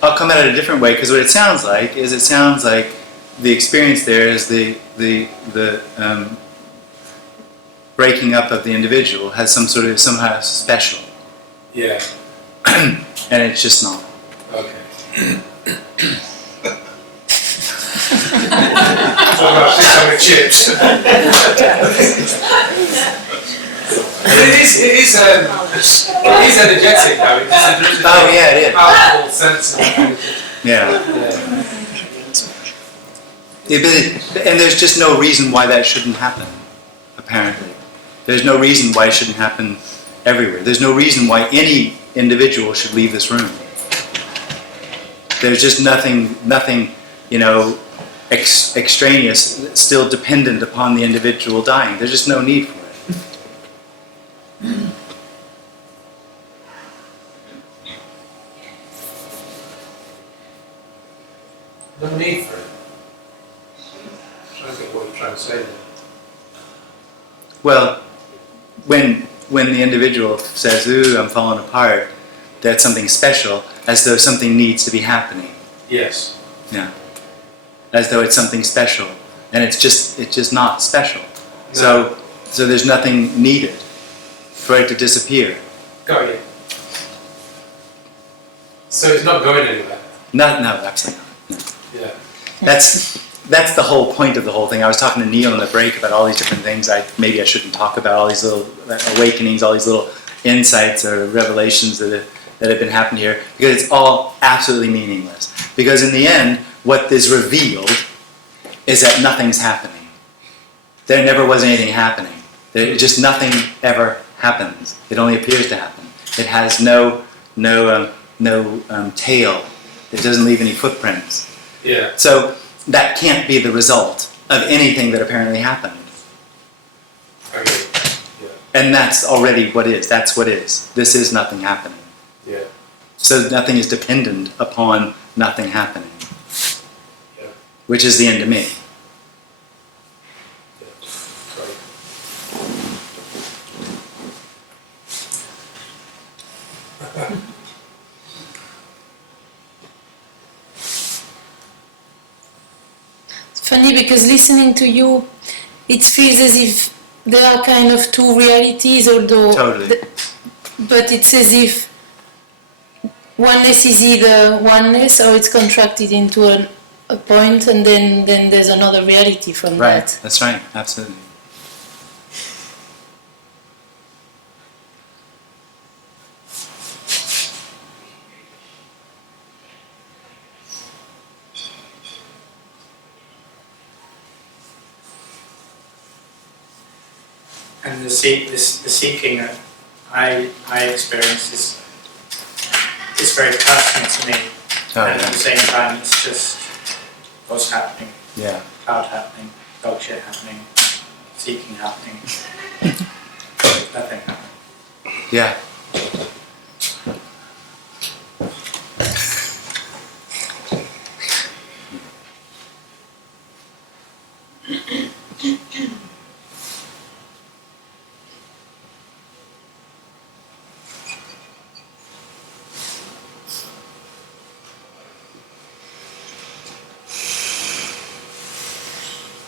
I'll come at it a different way, because what it sounds like is the experience there is the breaking up of the individual has somehow special. Yeah. And it's just not. Okay. What about fish on the chips? It is energetic though. It's Oh yeah, it is. Powerful sense of Yeah. Yeah, and there's just no reason why that shouldn't happen, apparently. There's no reason why it shouldn't happen everywhere. There's no reason why any individual should leave this room. There's just nothing, you know, extraneous, still dependent upon the individual dying. There's just no need for it. no need for it. I'm trying to get what you're trying to say there. Well, when the individual says, "Ooh, I'm falling apart," that's something special, as though something needs to be happening. Yes. Yeah. As though it's something special, and it's just not special. No. So there's nothing needed for it to disappear. Got you. So it's not going anywhere. No, absolutely not. No. Yeah. That's the whole point of the whole thing. I was talking to Neil in the break about all these different things maybe I shouldn't talk about, all these little awakenings, all these little insights or revelations that have been happening here, because it's all absolutely meaningless. Because in the end, what is revealed is that nothing's happening. There never was anything happening. Just nothing ever happens. It only appears to happen. It has no tail. It doesn't leave any footprints. Yeah. So that can't be the result of anything that apparently happened. Okay. Yeah. And that's already what is. That's what is. This is nothing happening. Yeah. So nothing is dependent upon nothing happening. Yeah. Which is the end of me. Yeah. Right. Funny because listening to you, it feels as if there are kind of two realities, although. Totally. But it's as if oneness is either oneness or it's contracted into a point, and then there's another reality from Right. that. That's right. Absolutely. And the seeking that I experience is very personal to me. Oh, And yeah. at the same time, it's just what's happening, Yeah. cloud happening, dog shit happening, seeking happening, nothing happening. Yeah.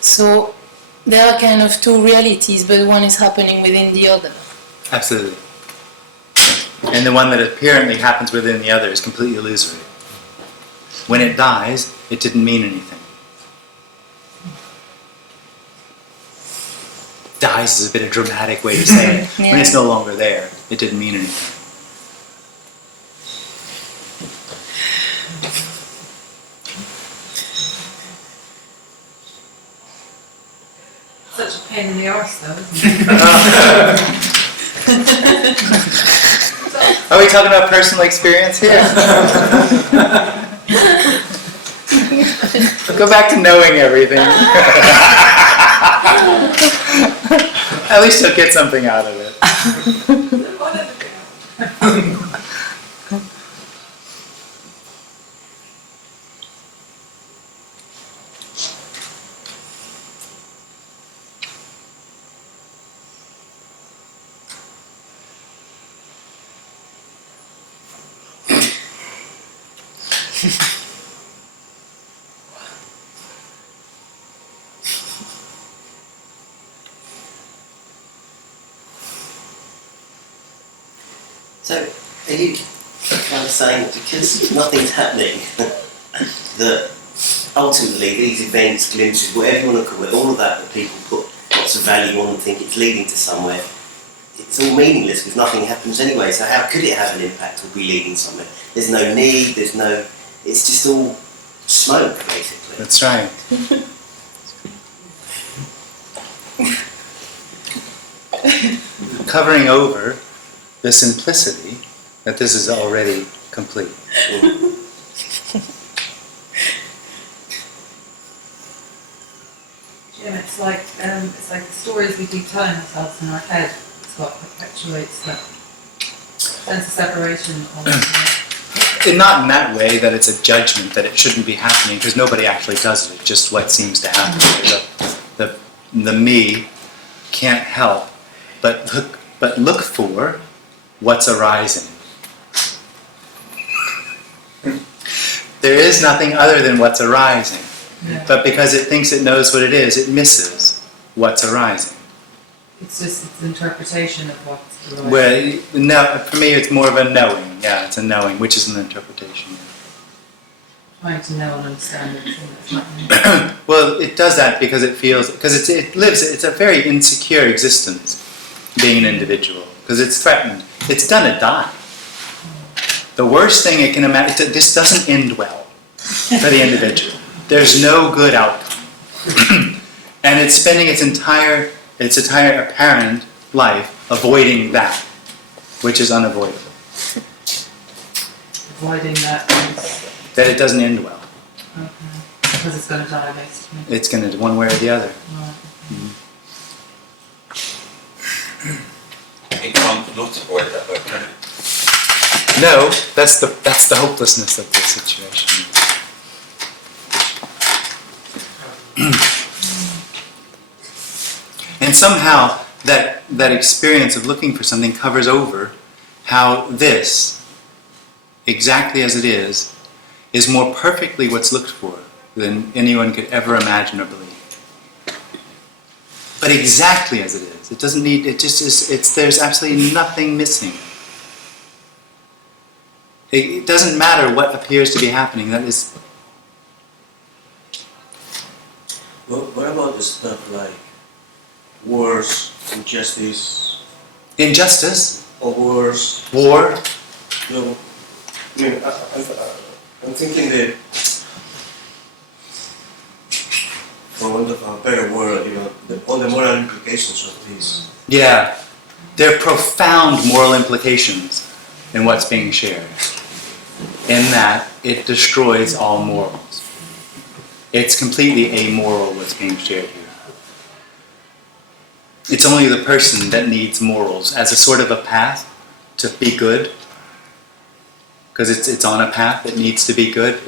So there are kind of two realities, but one is happening within the other. Absolutely. And the one that apparently happens within the other is completely illusory. When it dies, it didn't mean anything. Dies is a bit of a dramatic way to say it. Yeah. When it's no longer there, it didn't mean anything. Such a pain in the arse, though, isn't it? Are we talking about personal experience here? Go back to knowing everything. At least you'll get something out of it. So, are you kind of saying that because nothing's happening, that ultimately these events, glimpses, whatever you want to call it, all of that people put lots of value on and think it's leading to somewhere, it's all meaningless because nothing happens anyway, so how could it have an impact or be leading somewhere? There's no need, it's just all smoke, basically. That's right. Covering over the simplicity that this is already complete. Jim, it's like the stories we keep telling ourselves in our head. It's what perpetuates that sense of separation. And not in that way that it's a judgment that it shouldn't be happening, because nobody actually does it. It's just what seems to happen. The me can't help but look for what's arising. There is nothing other than what's arising. Yeah. But because it thinks it knows what it is, it misses what's arising. It's just its interpretation of what's arising. Well, no, for me it's more of a knowing. Yeah, it's a knowing, which is an interpretation. Trying to know and understand everything that's happening. Well, it does that because it feels, because it's a very insecure existence, being an individual, because it's threatened. It's gonna die. The worst thing it can imagine, this doesn't end well for the individual. There's no good outcome. And it's spending its entire apparent life avoiding that, which is unavoidable. Avoiding that means... That it doesn't end well. Okay. Because it's going to die, basically. It's going to, one way or the other. Right. It can't not avoid that way, can it? No, that's the hopelessness of the situation. And somehow that experience of looking for something covers over how this, exactly as it is more perfectly what's looked for than anyone could ever imagine or believe. But exactly as it is. It doesn't need, it just is, there's absolutely nothing missing. It doesn't matter what appears to be happening, that is... Well, what about the stuff like wars, injustice? Injustice? Or wars? War? You know, I mean, I'm thinking that, for want of a better word, you know, all the moral implications of this. Yeah. There are profound moral implications in what's being shared. In that it destroys all morals. It's completely amoral what's being shared here. It's only the person that needs morals as a sort of a path to be good, because it's on a path that needs to be good.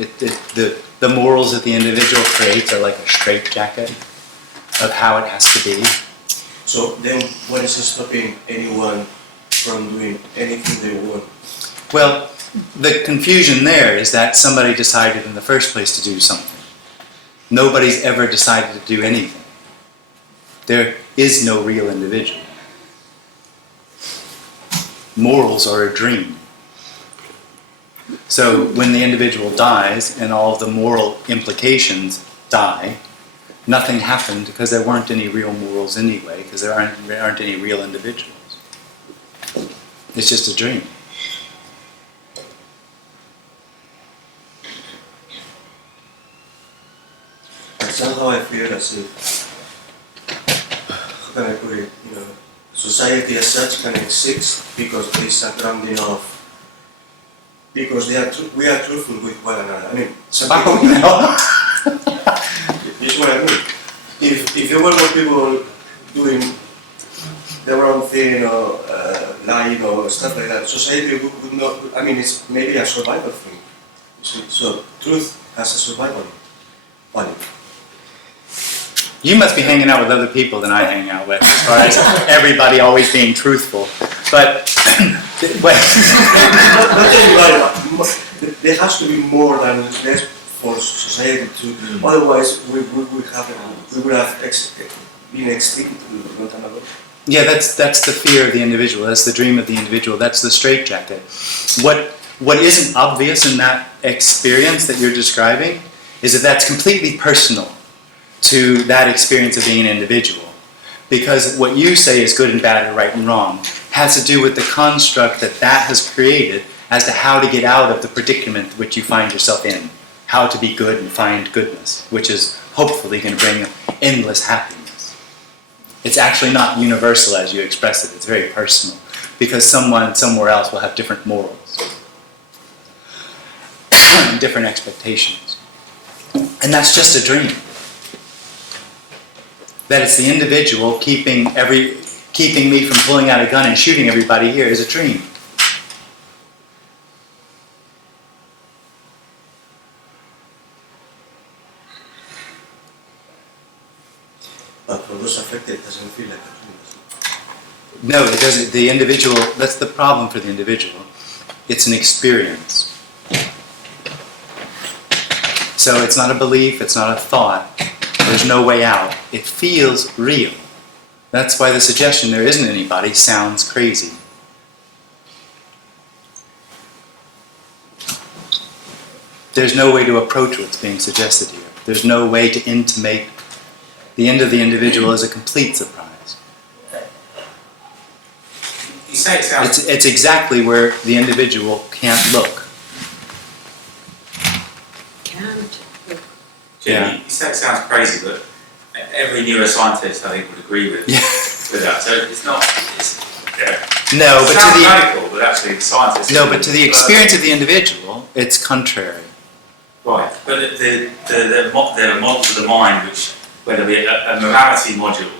The morals that the individual creates are like a straitjacket of how it has to be. So then what is stopping anyone from doing anything they want? Well, the confusion there is that somebody decided in the first place to do something. Nobody's ever decided to do anything. There is no real individual. Morals are a dream. So when the individual dies and all of the moral implications die, nothing happened because there weren't any real morals anyway, because there aren't any real individuals. It's just a dream. Somehow I feel as if, how can I put it, society as such can exist because there is a grounding of, because we are truthful with one another. I mean, some people, this is what I mean. If there were more people doing the wrong thing or lying or stuff like that, society would not, I mean, it's maybe a survival thing. So truth has a survival value. You must be hanging out with other people than I hang out with, as far as everybody always being truthful. But not everybody. There has to be more than less for society to. Otherwise, we would have been extinct a long time ago. yeah, that's the fear of the individual. That's the dream of the individual. That's the straitjacket. What isn't obvious in that experience that you're describing is that that's completely personal to that experience of being an individual. Because what you say is good and bad or right and wrong has to do with the construct that has created as to how to get out of the predicament which you find yourself in. How to be good and find goodness, which is hopefully going to bring endless happiness. It's actually not universal as you express it, it's very personal. Because someone somewhere else will have different morals. And different expectations. And that's just a dream. That it's the individual keeping me from pulling out a gun and shooting everybody here is a dream. But for those affected, it doesn't feel like a dream. No, it doesn't. The individual, that's the problem for the individual. It's an experience. So it's not a belief, it's not a thought. There's no way out. It feels real. That's why the suggestion there isn't anybody sounds crazy. There's no way to approach what's being suggested here. There's no way to intimate. The end of the individual is a complete surprise. You say it sounds... It's exactly where the individual can't look. Yeah. You say it sounds crazy, but every neuroscientist I think would agree with that. So it's not. No, but sounds radical, but actually scientists. No, but to the experience of the individual, it's contrary. Right, but the models of the mind, which where there be a morality module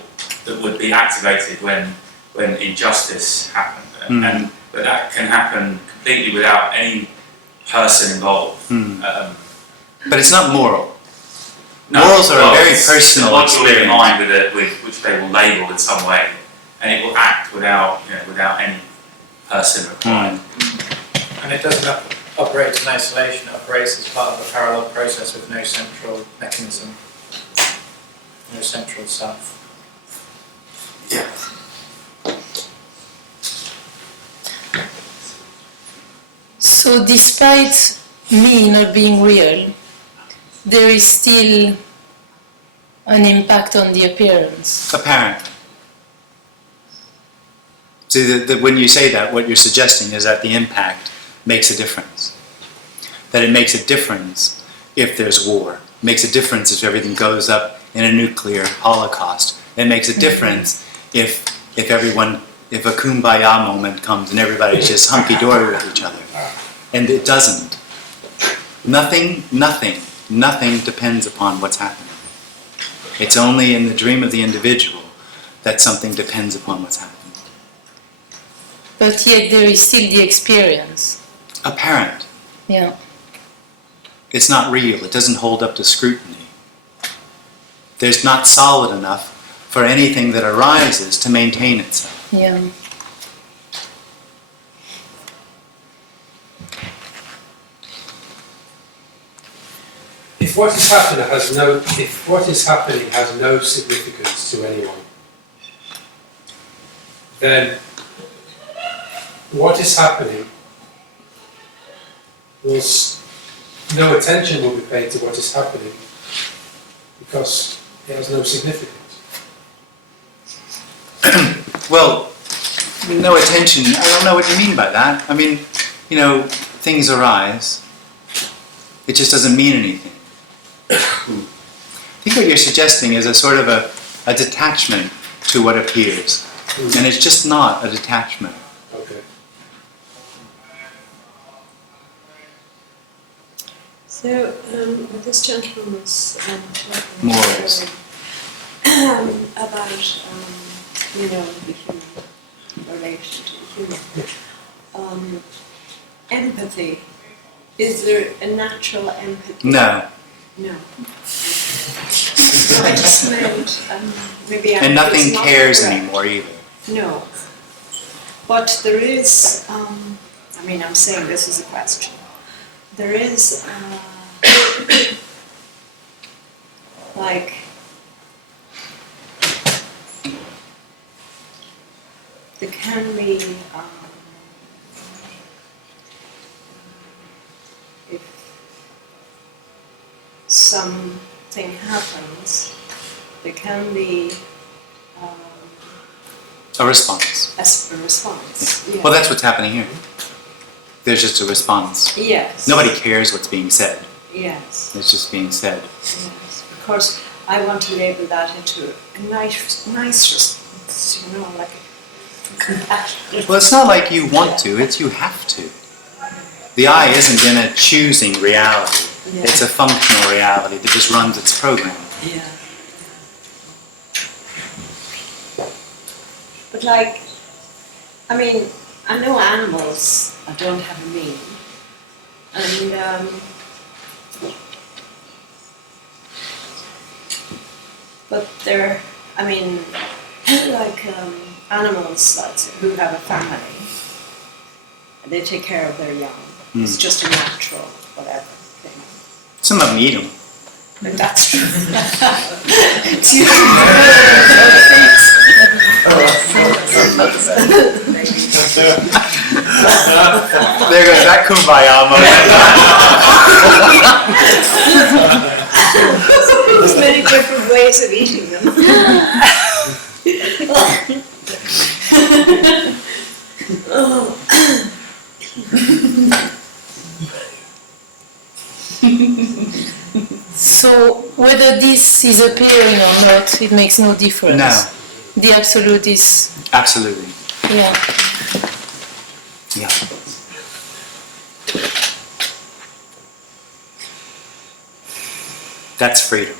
that would be activated when injustice happened, but that can happen completely without any person involved. But it's not moral. Morals are a very personal experience. In mind with which they will label in some way, and it will act without any person required. And it doesn't operate in isolation. It operates as part of a parallel process with no central mechanism, no central self. Yeah. So despite me not being real, there is still an impact on the appearance. Apparent. See, when you say that, what you're suggesting is that the impact makes a difference. That it makes a difference if there's war. It makes a difference if everything goes up in a nuclear holocaust. It makes a difference if a kumbaya moment comes and everybody's just hunky-dory with each other. And it doesn't. Nothing nothing depends upon what's happening. It's only in the dream of the individual that something depends upon what's happening. But yet there is still the experience. Apparent. Yeah. It's not real. It doesn't hold up to scrutiny. There's not solid enough for anything that arises to maintain itself. Yeah. If what is happening has no significance to anyone, then what is happening no attention will be paid to what is happening because it has no significance. Well, no attention, I don't know what you mean by that. I mean, things arise. It just doesn't mean anything. I think what you're suggesting is a sort of a detachment to what appears. And it's just not a detachment. Okay. So, this gentleman was talking Morals. about, the human relation to the human. Empathy. Is there a natural empathy? No. No. So I just meant, maybe And nothing not cares correct. anymore either. No. But there is, I'm saying this is a question. There is, there can be, if something happens, there can be A response. a response. Yeah. Well, that's what's happening here. There's just a response. Yes. Nobody cares what's being said. Yes. It's just being said. Yes. Of course, I want to label that into a nice response, like a compassionate. Well, it's not like you want to, it's you have to. The I isn't in a choosing reality. Yeah. It's a functional reality that just runs its program. Yeah. But I know animals don't have a meaning. And but they're, animals who have a family, they take care of their young. It's just a natural whatever thing. Some of them eat them. But that's true. There goes that kumbaya moment. There's many different ways of eating them. So whether this is appearing or not, it makes no difference. No. The absolute is. Absolutely. Yeah. Yeah. That's freedom.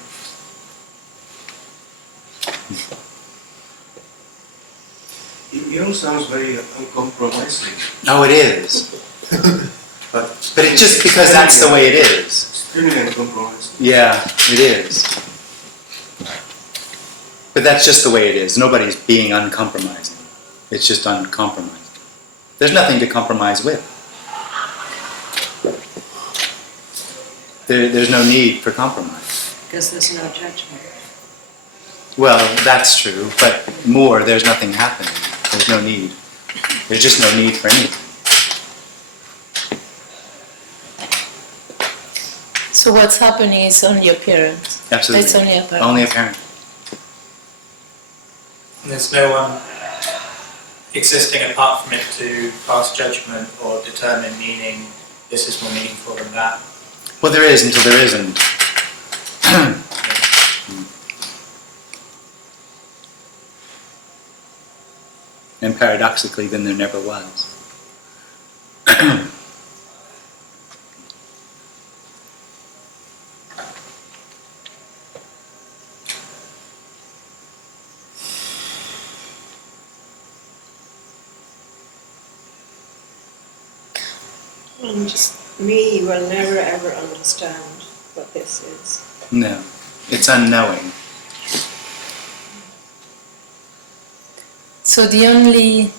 It all sounds very uncompromising. No, it is. But But it's just because that's the way it is. Extremely uncompromising. Yeah, it is. But that's just the way it is. Nobody's being uncompromising. It's just uncompromising. There's nothing to compromise with. There's no need for compromise. Because there's no judgment. Well, that's true, but more, there's nothing happening. There's no need. There's just no need for anything. So what's happening is only appearance. Absolutely. It's only apparent. Only apparent. There's no one existing apart from it to pass judgment or determine meaning. This is more meaningful than that. Well, there is until there isn't. And paradoxically, then there never was. And just me will never ever understand what this is. No, it's unknowing. So the only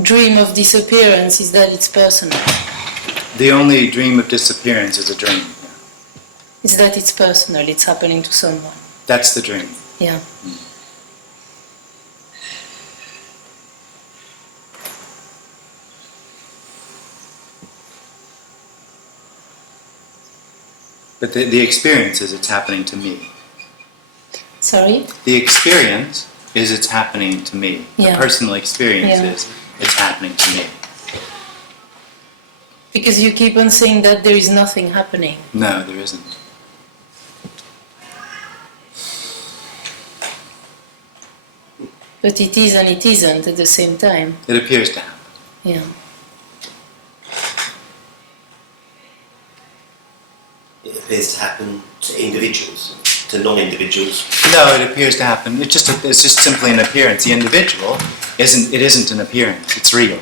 dream of disappearance is that it's personal. The only dream of disappearance is a dream. It's that it's personal, it's happening to someone. That's the dream. Yeah. But the experience is it's happening to me. Sorry? The experience is it's happening to me. Yeah. The personal experience Yeah. is it's happening to me. Because you keep on saying that there is nothing happening. No, there isn't. But it is and it isn't at the same time. It appears to happen. Yeah. It appears to happen to individuals, to non-individuals. No, it appears to happen. It's just simply an appearance. The individual isn't an appearance. It's real.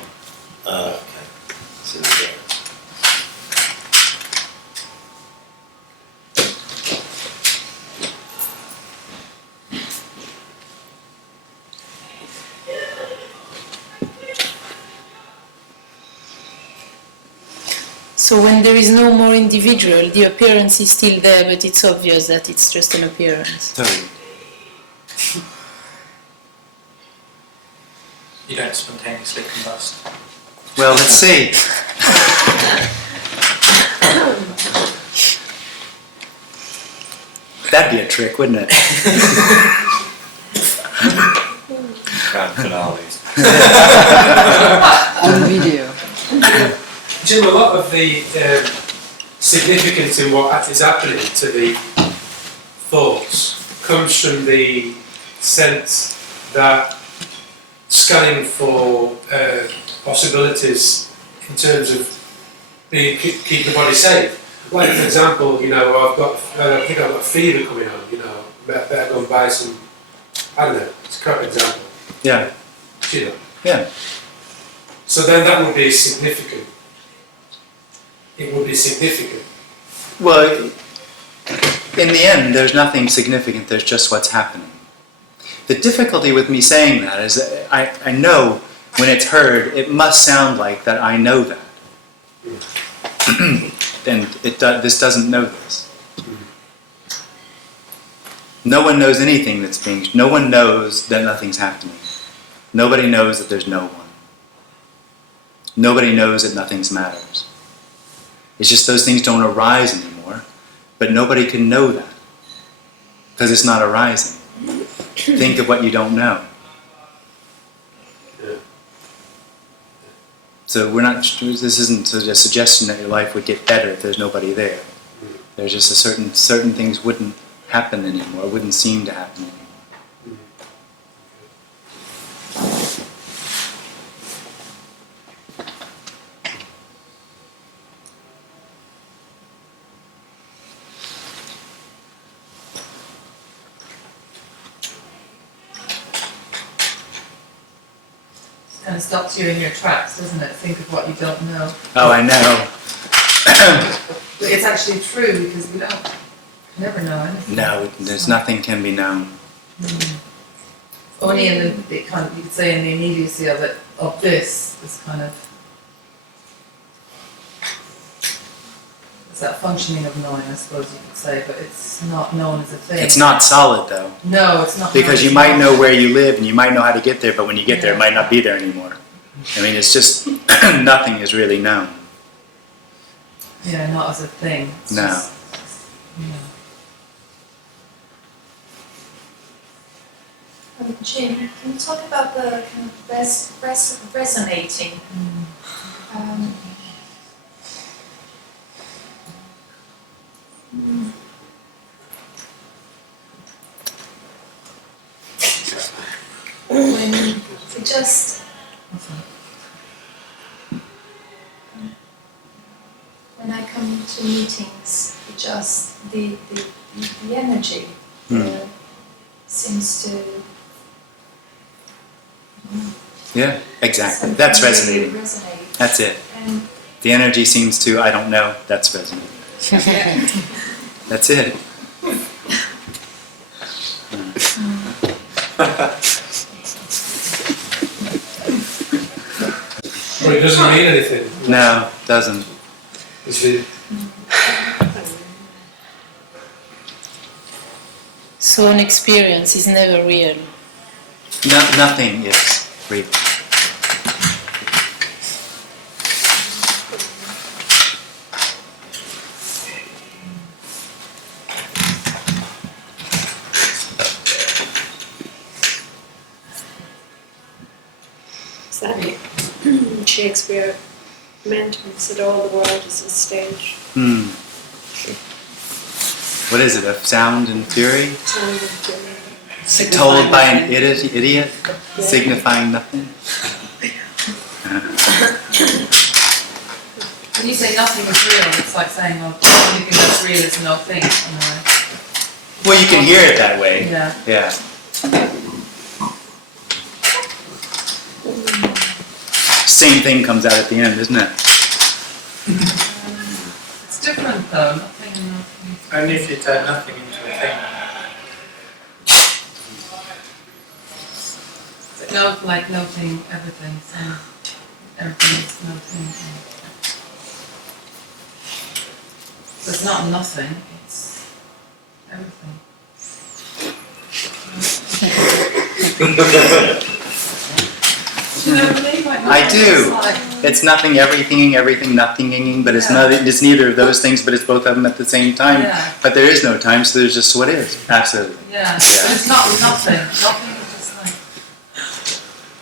Okay. So, yeah. So when there is no more individual, the appearance is still there, but it's obvious that it's just an appearance. Totally. You don't spontaneously combust. Well, let's see. That'd be a trick, wouldn't it? Grand finales. On video. Jim, a lot of the significance in what is happening to the thoughts comes from the sense that scanning for possibilities in terms of keep the body safe. Like for example, I think I've got fever coming on. Better go and buy some. I don't know. It's a crap example. Yeah. You know. Yeah. So then that would be significant. It would be significant. Well, in the end, there's nothing significant. There's just what's happening. The difficulty with me saying that is that I know when it's heard, it must sound like that I know that. And this doesn't know this. No one knows anything that's being... No one knows that nothing's happening. Nobody knows that there's no one. Nobody knows that nothing matters. It's just those things don't arise anymore, but nobody can know that because it's not arising. Think of what you don't know. So this isn't a suggestion that your life would get better if there's nobody there. There's just certain things wouldn't happen anymore, wouldn't seem to happen anymore. Kind of stops you in your tracks, doesn't it? Think of what you don't know. Oh, I know. But it's actually true because we don't never know anything. No, there's nothing can be known. Only in the kind of, you could say in the immediacy of it, of this kind of, it's that functioning of knowing, I suppose you could say, but it's not known as a thing. It's not solid though. No, it's not. Because you might know where you live and you might know how to get there, but when you get there, it might not be there anymore. I mean, it's just nothing is really known. Yeah, not as a thing. It's No. just, yeah. Jim, can you talk about the kind of resonating? When it just when I come to meetings, it just the energy seems to Yeah, exactly. That's resonating. resonate. That's it. And The energy seems to, I don't know, that's resonant. That's it. Well, it doesn't mean anything. No, doesn't. So an experience is never real. Nothing is real. Is that Shakespeare meant when he said all the world is a stage? What is it, a sound and fury? Sound and fury. Told by an idiot, signifying nothing? When you say nothing is real, it's like saying, well, anything that's real is no thing. Anyway. Well, you can hear it that way. Yeah. Yeah. Same thing comes out at the end, isn't it? It's different though, nothing and nothing. Only if you turn nothing into a thing. It's like noting everything, so everything is nothing. So it's not nothing, it's everything. You know what I mean? Like, I do. like- It's nothing, everything, nothinging, but it's not. It's neither of those things, but it's both of them at the same time. Yeah. But there is no time, so there's just what is. Absolutely. Yeah, but it's not nothing. Nothing is just like,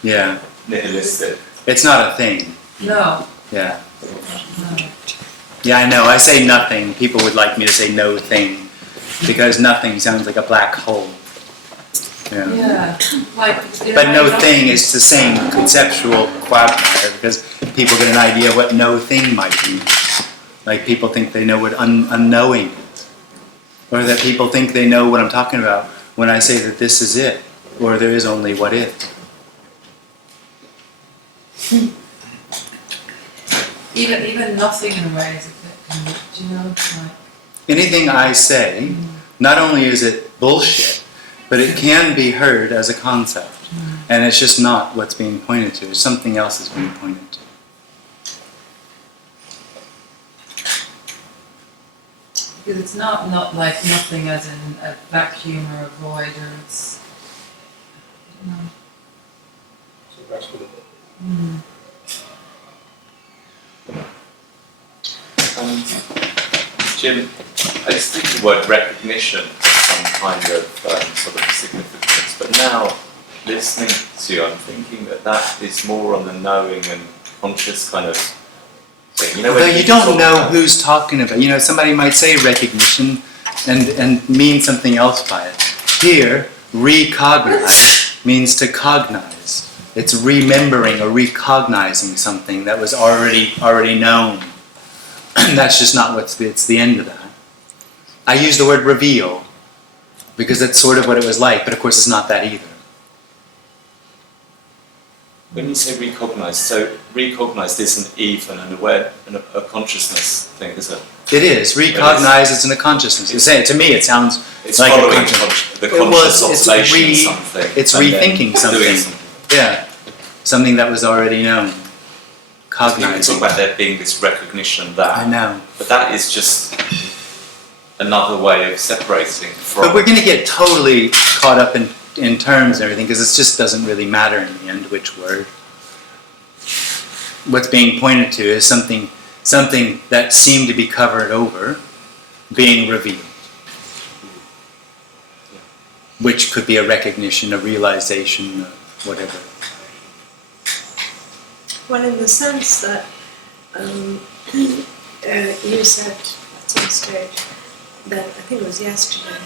Yeah. Nihilistic. It's not a thing. no, Yeah. no. Yeah, I know. I say nothing. People would like me to say no thing, because nothing sounds like a black hole. Yeah. Yeah, like. But no thing is the same conceptual quagmire, because people get an idea what no thing might be. Like people think they know what unknowing is. Or that people think they know what I'm talking about when I say that this is it, or there is only what is. Even nothing in a way is a bit, do you know, it's like. Anything I say, not only is it bullshit, but it can be heard as a concept. And it's just not what's being pointed to. Something else is being pointed to. Because it's not like nothing as in a vacuum or a void, or it's, you know. Jim, I just think the word recognition has some kind of sort of significance, but now listening to you, I'm thinking that is more on the knowing and conscious kind of thing. You know, Although you don't know who's talking about. You know, somebody might say recognition and mean something else by it. Here, recognize means to cognize. It's remembering or recognizing something that was already known. That's just not it's the end of that. I use the word reveal because that's sort of what it was like, but of course it's not that either. when you say recognize, so recognized isn't even an aware, a consciousness thing, is it? It is. Recognize is in a consciousness. To me, it sounds it's like following a the conscious observation of something. It's and then rethinking something. doing something. Yeah, something that was already known. You Cognizing. talk about there being this recognition that. I know. But that is just another way of separating from. But we're going to get totally caught up in terms and everything because it just doesn't really matter in the end which word. What's being pointed to is something that seemed to be covered over being revealed. Which could be a recognition, a realization, whatever. Well, in the sense that you said at some stage that, I think it was yesterday,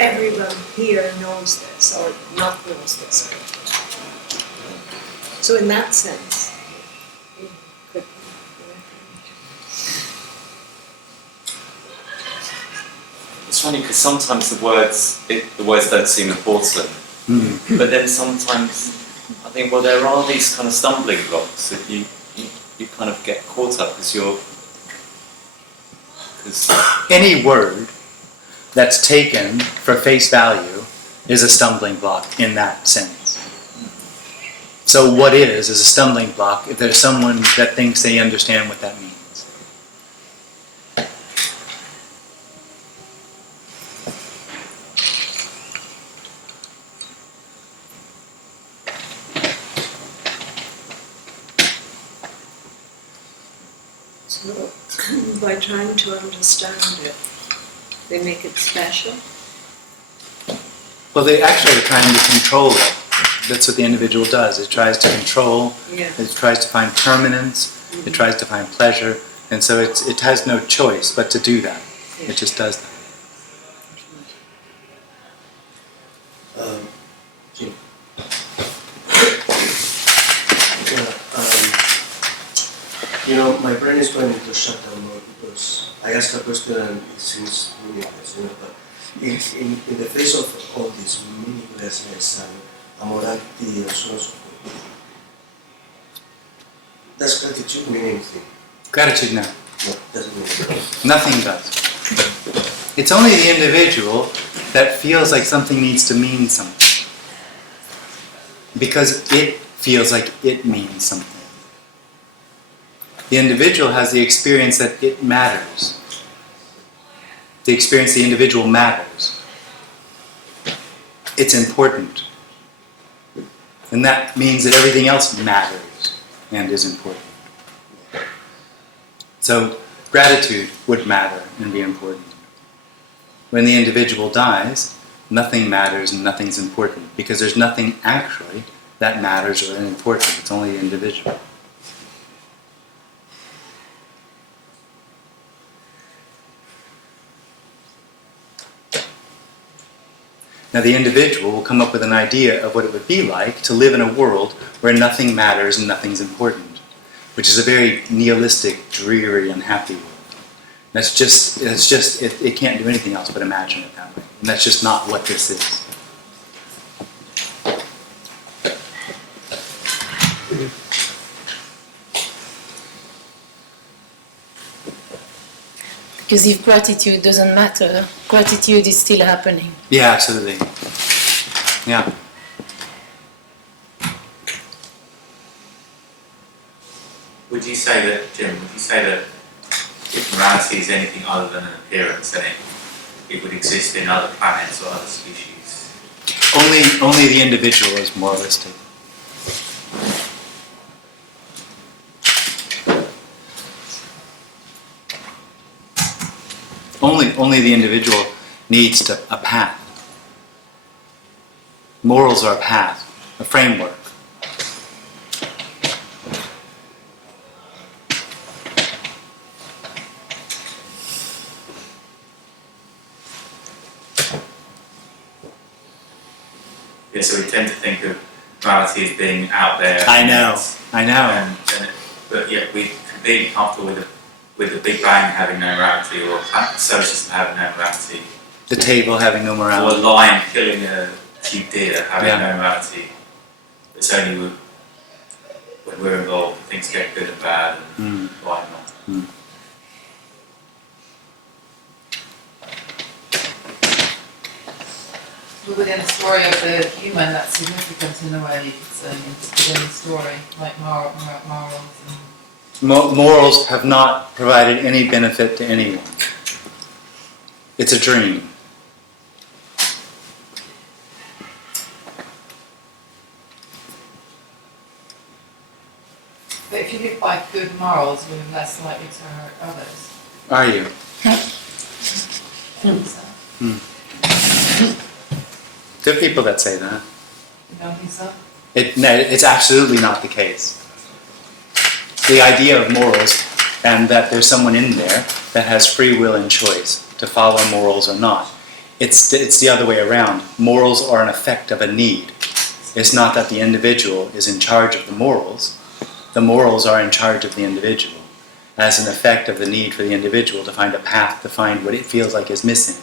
everyone here knows this or not knows this. So in that sense, it could be It's funny because sometimes the words don't seem important, but then sometimes I think, well, there are these kind of stumbling blocks that you kind of get caught up because Any word that's taken for face value is a stumbling block in that sense. So what is a stumbling block if there's someone that thinks they understand what that means. So, by trying to understand it, they make it special. Well, they actually are trying to control it. That's what the individual does. It tries to control, Yeah. it tries to find permanence, it tries to find pleasure, and so it has no choice but to do that. It just does that. Jim. My brain is going into shutdown mode because I asked a question and it seems meaningless, but in the face of all this meaninglessness and amorality and so on and so forth, does gratitude mean anything? Gratitude, no. No, doesn't mean anything. Nothing does. It's only the individual that feels like something needs to mean something. Because it feels like it means something. The individual has the experience that it matters. The experience the individual matters. It's important. And that means that everything else matters and is important. So gratitude would matter and be important. When the individual dies, nothing matters and nothing's important because there's nothing actually that matters or is important. It's only the individual. Now the individual will come up with an idea of what it would be like to live in a world where nothing matters and nothing's important, which is a very nihilistic, dreary, unhappy world. It can't do anything else but imagine it that way. And that's just not what this is. Because if gratitude doesn't matter, gratitude is still happening. Yeah, absolutely. Yeah. Would you say that, Jim, if morality is anything other than an appearance, then it would exist in other planets or other species? Only the individual is moralistic. Only the individual needs a path. Morals are a path, a framework. Yeah, so we tend to think of morality as being out there. I know. But yeah, we're completely comfortable with the Big Bang having no morality, or the solar system having no morality. The table having no morality. Or a lion killing a few deer having no morality. It's only when we're involved things get good and bad and why not. But within the story of the human, that's significant in a way, you could say, within the story, like morals and... Morals have not provided any benefit to anyone. It's a dream. But if you live by good morals, you're less likely to hurt others. Are you? There are people that say that. You don't think so? It's absolutely not the case. The idea of morals and that there's someone in there that has free will and choice to follow morals or not. It's the other way around. Morals are an effect of a need. It's not that the individual is in charge of the morals. The morals are in charge of the individual as an effect of the need for the individual to find a path to find what it feels like is missing.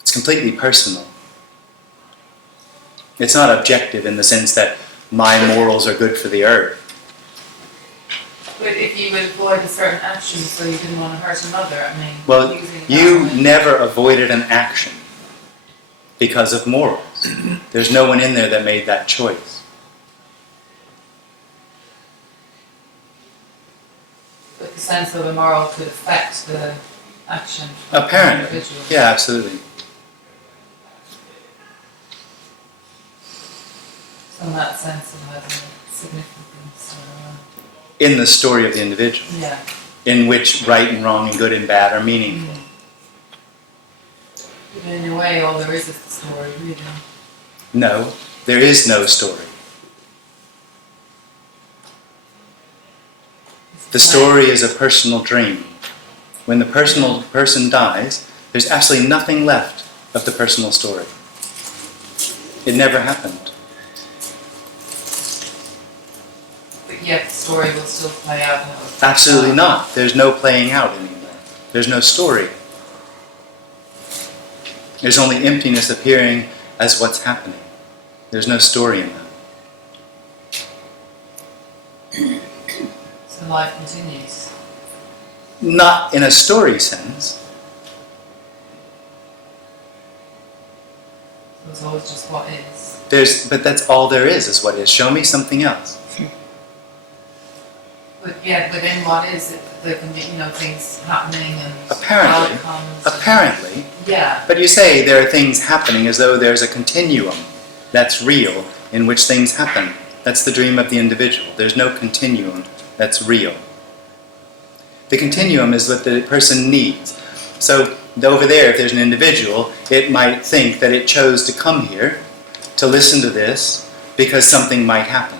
It's completely personal. It's not objective in the sense that my morals are good for the earth. But if you would avoid a certain action so you didn't want to hurt another, I mean, Well, using it you that way. never avoided an action because of morals. There's no one in there that made that choice. But the sense of a moral could affect the action. of the Apparently. individual. Yeah, absolutely. So in that sense it has a significance. In the story of the individual, Yeah. in which right and wrong and good and bad are meaningful. But in a way, all there is the story, really. No, there is no story. The story is a personal dream. When the person dies, there's absolutely nothing left of the personal story. It never happened. But yet the story will still play out. And it will Absolutely not. There's no playing out anymore. There's no story. There's only emptiness appearing as what's happening. There's no story in that. So life continues. Not in a story sense. So it's always just what is. But that's all there is what is. Show me something else. But yeah, within what is, there can be, things happening and Apparently. outcomes. Apparently. Yeah. But you say there are things happening as though there's a continuum that's real in which things happen. That's the dream of the individual. There's no continuum that's real. The continuum is what the person needs. So over there, if there's an individual, it might think that it chose to come here to listen to this because something might happen.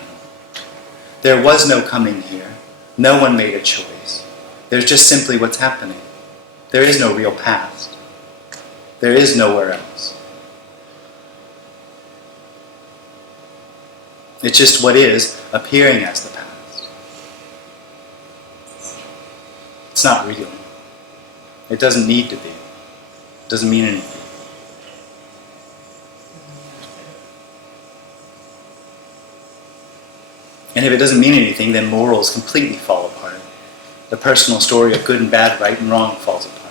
There was no coming here. No one made a choice. There's just simply what's happening. There is no real past. There is nowhere else. It's just what is appearing as the past. It's not real. It doesn't need to be. It doesn't mean anything. And if it doesn't mean anything, then morals completely fall apart. The personal story of good and bad, right and wrong falls apart.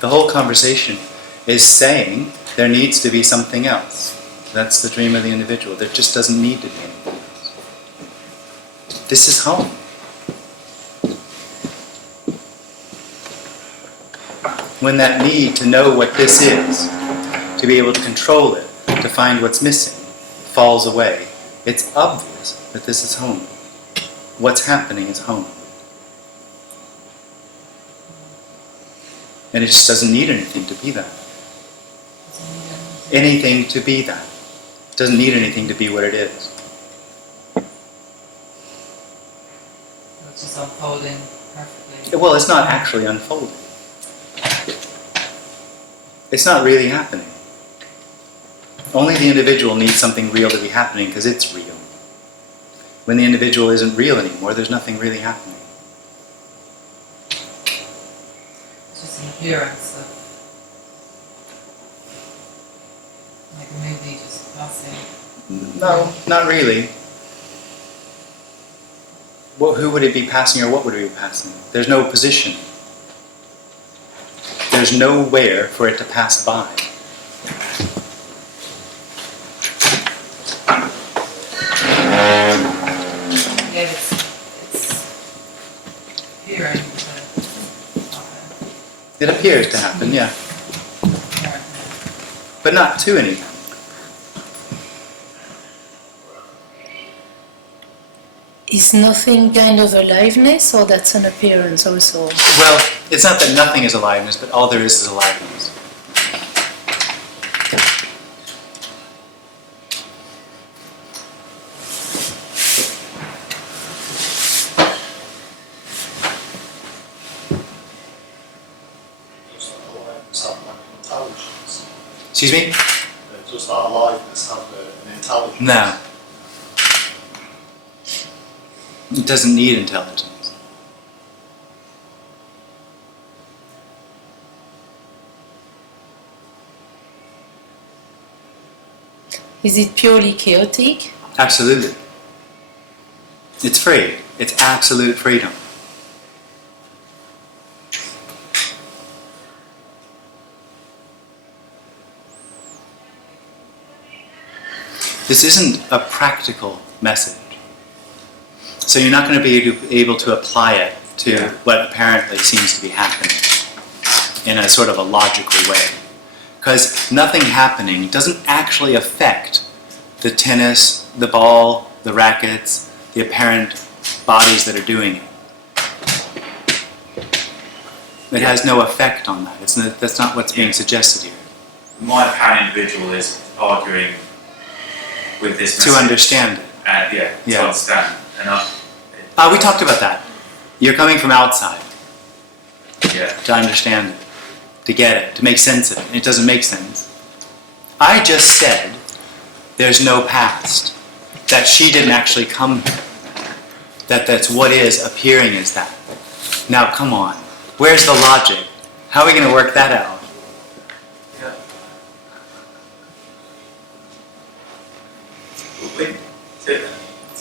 The whole conversation is saying there needs to be something else. That's the dream of the individual. There just doesn't need to be anything else. This is home. When that need to know what this is, to be able to control it, to find what's missing, falls away, it's obvious that this is home. What's happening is home. And it just doesn't need anything to be that. Anything to be that. It doesn't need anything to be what it is. It's just unfolding perfectly. Well, it's not actually unfolding. It's not really happening. Only the individual needs something real to be happening because it's real. When the individual isn't real anymore, there's nothing really happening. It's just an appearance of like a movie just passing. No, not really. Who would it be passing or what would it be passing? There's no position. There's nowhere for it to pass by. Yeah, it's appearing to happen. It appears to happen, yeah. But not to anything. Is nothing kind of aliveness, or that's an appearance also? Well, it's not that nothing is aliveness, but all there is aliveness. Excuse me? Just our aliveness have an intelligence. No. It doesn't need intelligence. Is it purely chaotic? Absolutely. It's free. It's absolute freedom. This isn't a practical message. So you're not going to be able to apply it to what apparently seems to be happening in a sort of a logical way. Because nothing happening doesn't actually affect the tennis, the ball, the rackets, the apparent bodies that are doing it. It has no effect on that. That's not what's being suggested here. My apparent individual is arguing with this message. To understand it. To understand. And we talked about that. You're coming from outside to understand it, to get it, to make sense of it. It doesn't make sense. I just said there's no past, that she didn't actually come here, that's what is appearing as that. Now come on, where's the logic? How are we going to work that out?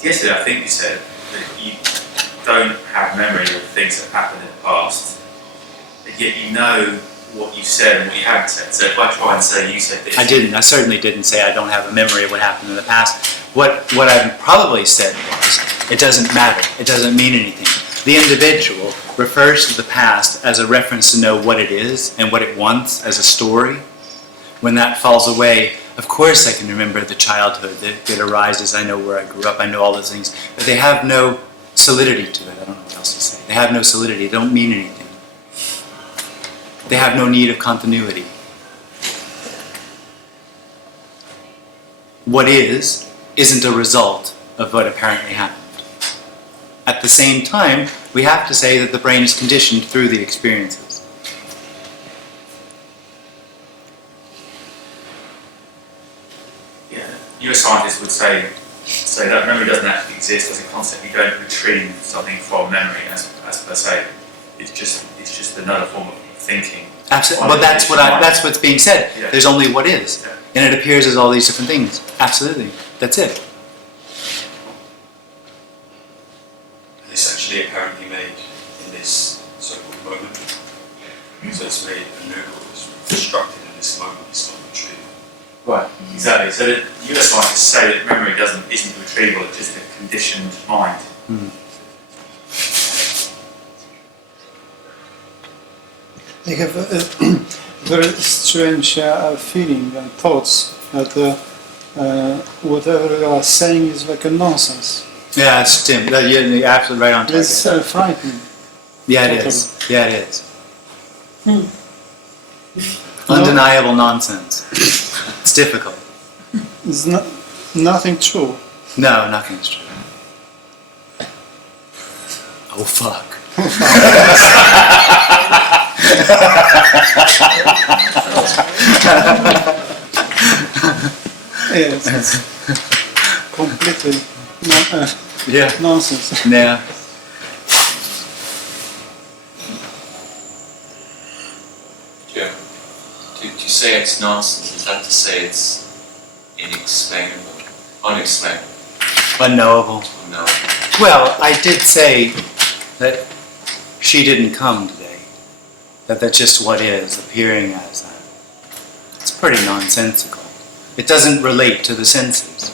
Yesterday, I think you said that you don't have memory of things that happened in the past, but yet you know what you said and what you haven't said. So if I try and say you said this... I didn't. I certainly didn't say I don't have a memory of what happened in the past. What I probably said was, it doesn't matter. It doesn't mean anything. The individual refers to the past as a reference to know what it is and what it wants as a story. When that falls away, of course I can remember the childhood that arises. I know where I grew up. I know all those things. But they have no solidity to it. I don't know what else to say. They have no solidity. They don't mean anything. They have no need of continuity. What isn't a result of what apparently happened. At the same time, we have to say that the brain is conditioned through the experiences. Neuroscientists would say that memory doesn't actually exist as a concept. You don't retrieve something from memory as per se. It's just another form of thinking. Absolutely. Well, that's what's being said. Yeah. There's only what is, and it appears as all these different things. Absolutely. That's it. It's actually apparently made in this so-called moment. So it's made anew, it's constructed in this moment. It's not retrieved. Right, exactly. So the neuroscientists say that memory isn't retrieval, it's just a conditioned mind. I have a very strange feeling and thoughts that whatever you are saying is like a nonsense. Yeah, it's Tim. You're absolutely right on target. It's frightening. Yeah, it is. Yeah, it is. Undeniable nonsense. It's difficult. It's nothing true. No, nothing's true. Oh, fuck. Yes, it's completely nonsense. Yeah. Joe, to say it's nonsense, is that to say it's inexplainable, unexplainable? Unknowable. Unknowable. Well, I did say that she didn't come today. That's just what is, appearing as that. It's pretty nonsensical. It doesn't relate to the senses.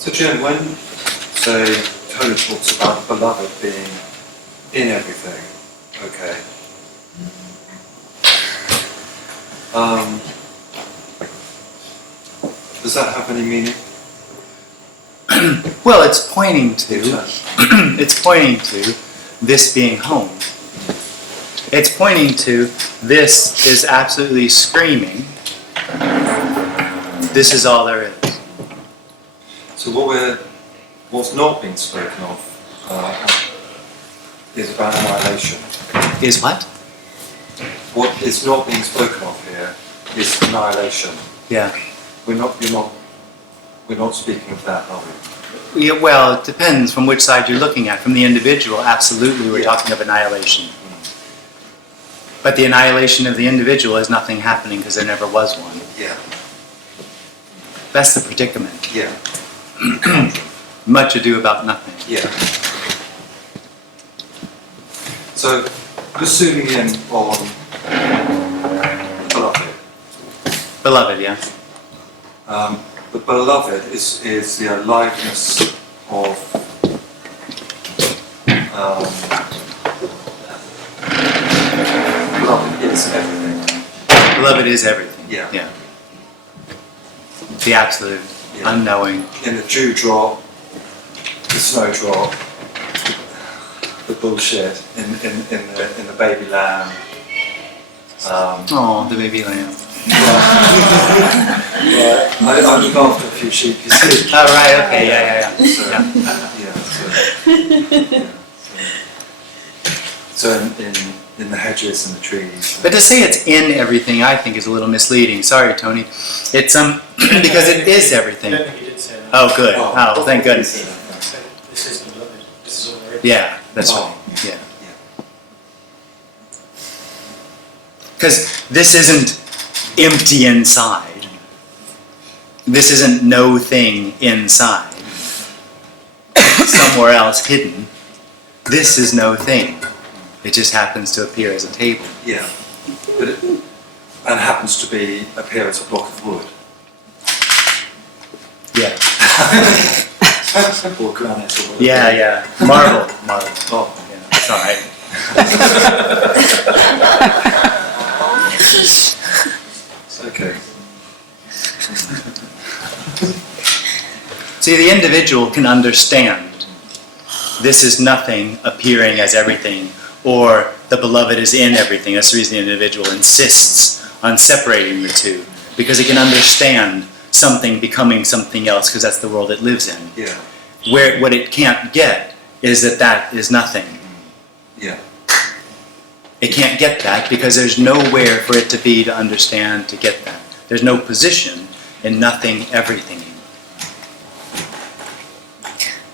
So Jim, when, say, Tony talks about the beloved being in everything, okay, does that have any meaning? Well, it's pointing to this being home. It's pointing to this is absolutely screaming. This is all there is. So what's not being spoken of is about annihilation. Is what? What is not being spoken of here is annihilation. Yeah. We're not speaking of that, are we? Yeah, well, it depends from which side you're looking at. From the individual, absolutely, we're talking of annihilation. But the annihilation of the individual is nothing happening because there never was one. Yeah. That's the predicament. Yeah. Much ado about nothing. Yeah. So, just zooming in on the beloved. Beloved, yeah. The beloved is the aliveness of beloved is everything. Beloved is everything. Yeah. Yeah. The absolute, Yeah. unknowing. In the dewdrop, the snowdrop, the bullshit, in the baby lamb. Oh, the baby lamb. Right. I look after a few sheep, you see. Oh, right, okay, yeah. So in the hedges and the trees. But to say it's in everything, I think, is a little misleading. Sorry, Tony. It's because it is everything. I don't think you did say that. Oh, good. Oh, thank goodness. This is the beloved. This is all there is. Yeah, that's right. Yeah. Because this isn't empty inside. This isn't no thing inside. Somewhere else hidden. This is no thing. It just happens to appear as a table. Yeah. And happens to appear as a block of wood. Yeah. Or granite or whatever. Yeah. Marble. Oh. Yeah, that's all right. Okay. See, the individual can understand this is nothing appearing as everything, or the beloved is in everything. That's the reason the individual insists on separating the two, because it can understand something becoming something else, because that's the world it lives in. Yeah. Where what it can't get is that is nothing. Yeah. It can't get that because there's nowhere for it to be to understand, to get that. There's no position in nothing, everything.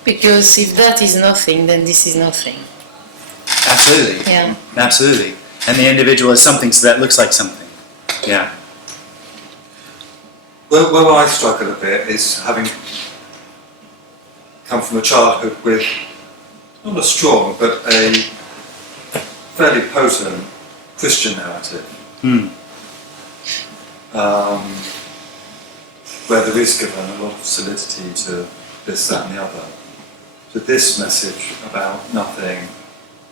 Because if that is nothing, then this is nothing. Absolutely. Yeah. Absolutely. And the individual is something, so that looks like something. Yeah. Where I struggle a bit is having come from a childhood with not a strong, but a fairly potent Christian narrative. Where there is given a lot of solidity to this, that and the other. To this message about nothing,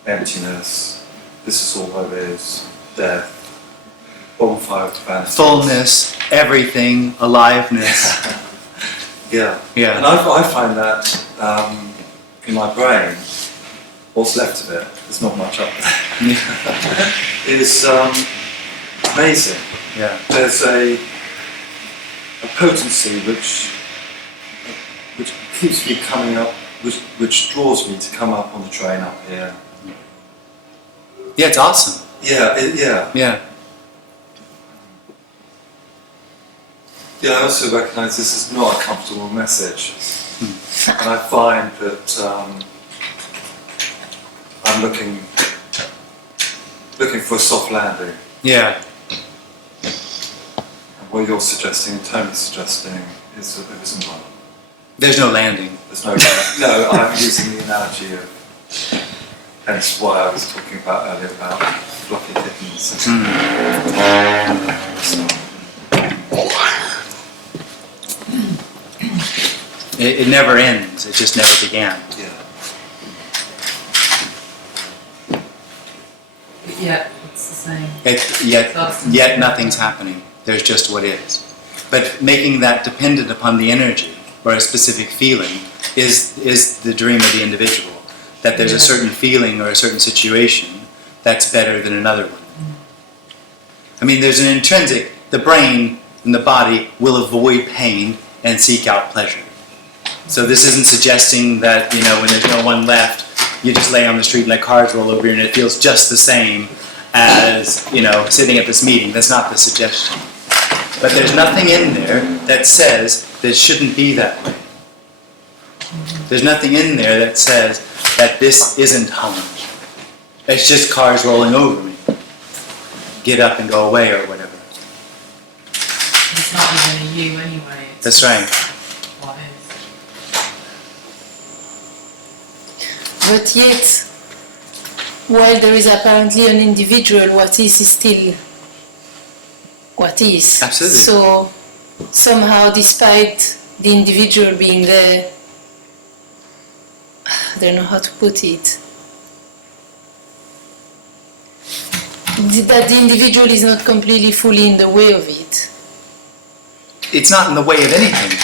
emptiness, this is all there is, death, bonfire of vanity. Fullness, everything, aliveness. Yeah. Yeah. And I find that in my brain, what's left of it, there's not much up there, is amazing. Yeah. There's a potency which keeps me coming up, which draws me to come up on the train up here. Yeah, it's awesome. Yeah. Yeah. Yeah, I also recognise this is not a comfortable message. And I find that I'm looking for a soft landing. Yeah. And what you're suggesting, Tony's suggesting, is that there isn't one. There's no landing. There's no no, I'm using the analogy of, hence why I was talking about earlier about fluffy kittens. It never ends. It just never began. Yeah. Yeah, it's the same. Yet nothing's happening. There's just what is. But making that dependent upon the energy or a specific feeling is the dream of the individual. That there's a certain feeling or a certain situation that's better than another one. I mean, there's an intrinsic, the brain and the body will avoid pain and seek out pleasure. So this isn't suggesting that, when there's no one left, you just lay on the street and let cars roll over you and it feels just the same as, sitting at this meeting. That's not the suggestion. But there's nothing in there that says that it shouldn't be that way. There's nothing in there that says that this isn't home. It's just cars rolling over me. Get up and go away or whatever. It's not even a you anyway. It's That's right. what is. But yet, while there is apparently an individual, what is still what is. Absolutely. So somehow, despite the individual being there, I don't know how to put it, that the individual is not completely fully in the way of it. It's not in the way of anything.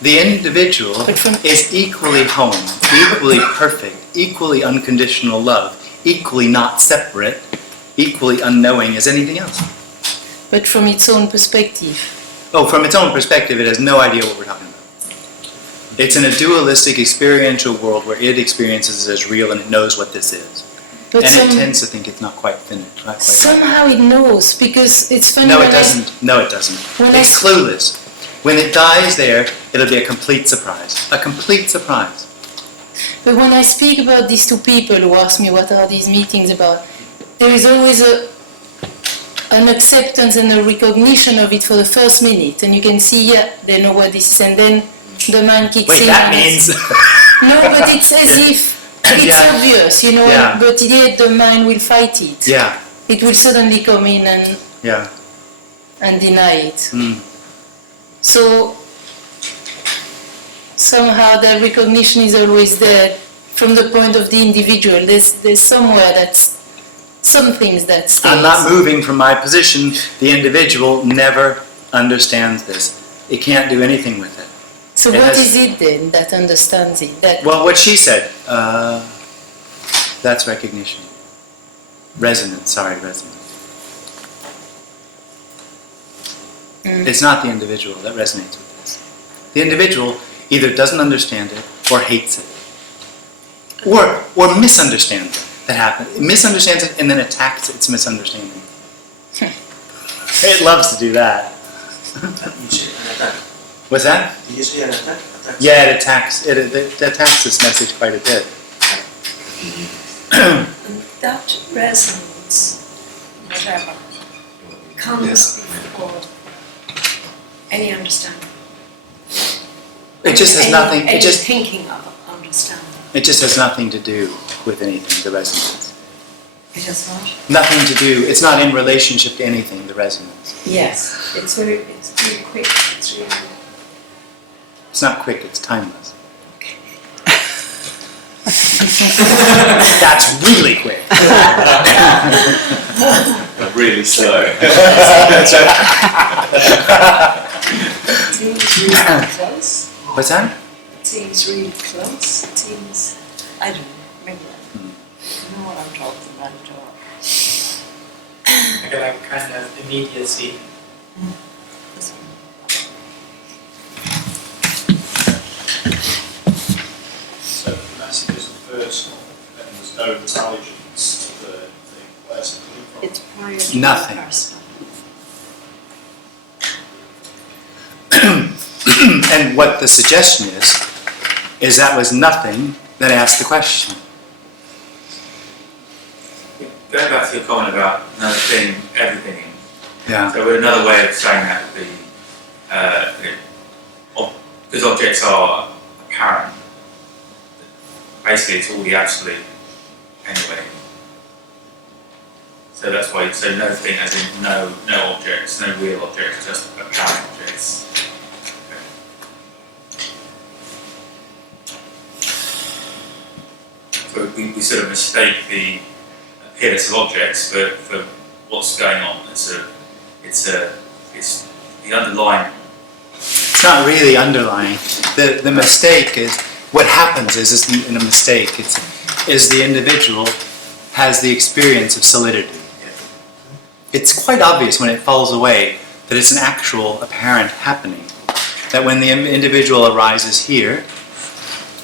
The individual is equally home, equally perfect, equally unconditional love, equally not separate, equally unknowing as anything else. But from its own perspective. Oh, from its own perspective, it has no idea what we're talking about. It's in a dualistic experiential world where it experiences it as real and it knows what this is. But and it tends to think it's not quite finished. Not quite somehow it knows, because it's funny. No, it doesn't. No, it doesn't. It's clueless. When it dies there, it'll be a complete surprise. A complete surprise. But when I speak about these two people who ask me what are these meetings about, there is always an acceptance and a recognition of it for the first minute, and you can see, yeah, they know what this is, and then the mind kicks in. Wait, that means... No, but it's as if it's obvious, you know, but yet the mind will fight it. Yeah. It will suddenly come in and deny it. Mm. So somehow the recognition is always there from the point of the individual. There's somewhere that's some things that stays. I'm not moving from my position. The individual never understands this. It can't do anything with it. So what is it then that understands it? Well, what she said, that's recognition. Resonance. It's not the individual that resonates with this. The individual either doesn't understand it or hates it. Or misunderstands it. That happens. It misunderstands it and then attacks its misunderstanding. It loves to do that. What's that? Yeah, it attacks this message quite a bit. And that resonance, whatever, comes before any understanding. It just has nothing. Any thinking of understanding. It just has nothing to do with anything. The resonance. It has what? Nothing to do. It's not in relationship to anything. The resonance. Yes, it's very quick. It's really. It's not quick. It's timeless. That's really quick. But really slow. Seems really close. What's that? It seems really close. It seems, I don't know, maybe I know what I'm talking about at all. Like kind of immediacy. So the message isn't personal, and there's no intelligence to the thing. Where's it coming from? It's prior to Nothing. personal. And what the suggestion is that was nothing that asked the question. Going back to your comment about another thing, everything. Yeah. So another way of saying that would be, because objects are apparent, basically it's all the absolute anyway. So that's why, so no thing as in no objects, no real objects, just apparent objects. So we sort of mistake the appearance of objects for what's going on. It's the underlying. It's not really underlying. The mistake is what happens is in a mistake. Is the individual has the experience of solidity. It's quite obvious when it falls away that it's an actual apparent happening. That when the individual arises here,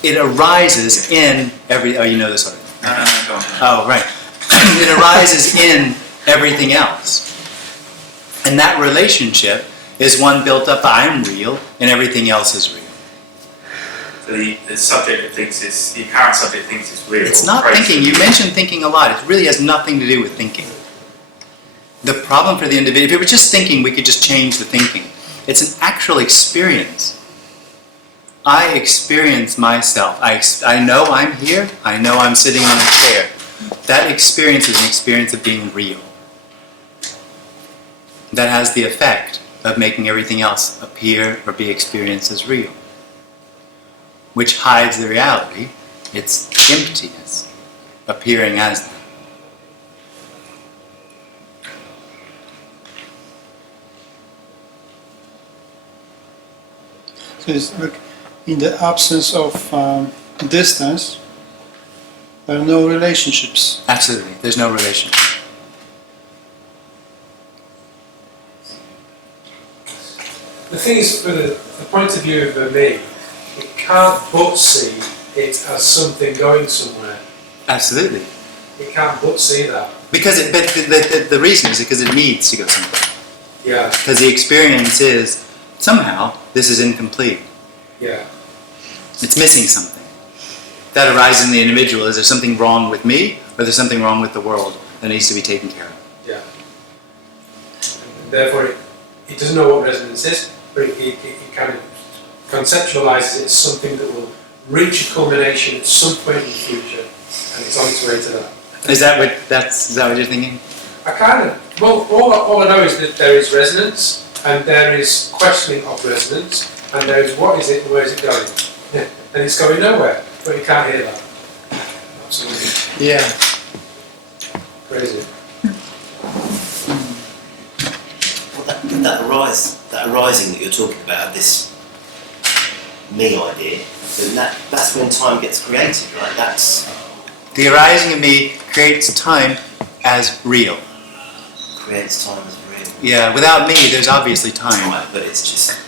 it arises in every. Oh, you know this already. No, go on. Oh, right. It arises in everything else. And that relationship is one built up, I'm real, and everything else is real. So the subject that thinks is, the apparent subject thinks it's real. It's not thinking. You mentioned thinking a lot. It really has nothing to do with thinking. The problem for the individual, if it were just thinking, we could just change the thinking. It's an actual experience. I experience myself. I know I'm here. I know I'm sitting in a chair. That experience is an experience of being real. That has the effect of making everything else appear or be experienced as real, which hides the reality. It's emptiness appearing as that. So it's like in the absence of distance, there are no relationships. Absolutely, there's no relationship. The thing is, from the point of view of me, it can't but see it as something going somewhere. Absolutely. It can't but see that. Because the reason is because it needs to go somewhere. Yeah. Because the experience is, somehow, this is incomplete. Yeah. It's missing something. That arises in the individual. Is there something wrong with me, or there's something wrong with the world that needs to be taken care of? Yeah. And therefore, it doesn't know what resonance is, but it kind of conceptualizes it as something that will reach a culmination at some point in the future, and it's on its way to that. Is that what you're thinking? I kind of, well, all I know is that there is resonance, and there is questioning of resonance, and there is what is it and where is it going? Yeah. And it's going nowhere, but you can't hear that. Absolutely. Yeah. Crazy. Well, that arising that you're talking about, this me idea, then that's when time gets created, right? That's The arising of me creates time as real. creates time as real. Yeah, without me, there's obviously time. Right, but it's just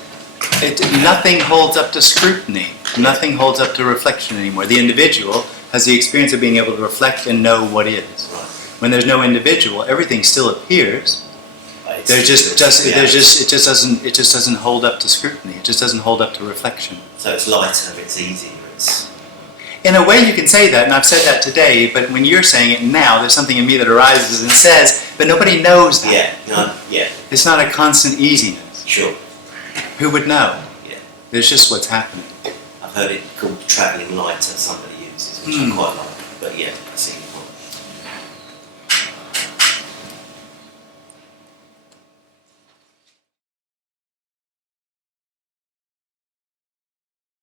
Nothing holds up to scrutiny. Nothing holds up to reflection anymore. The individual has the experience of being able to reflect and know what is. right. When there's no individual, everything still appears. It's It just reality. doesn't hold up to scrutiny. It just doesn't hold up to reflection. So it's lighter, it's easier, it's In a way, you can say that, and I've said that today. But when you're saying it now, there's something in me that arises and says, but nobody knows that. yeah, It's not a constant easiness. sure. Who would know? Yeah. There's just what's happening. I've heard it called travelling lighter, somebody uses, which I quite like. But yeah, I see.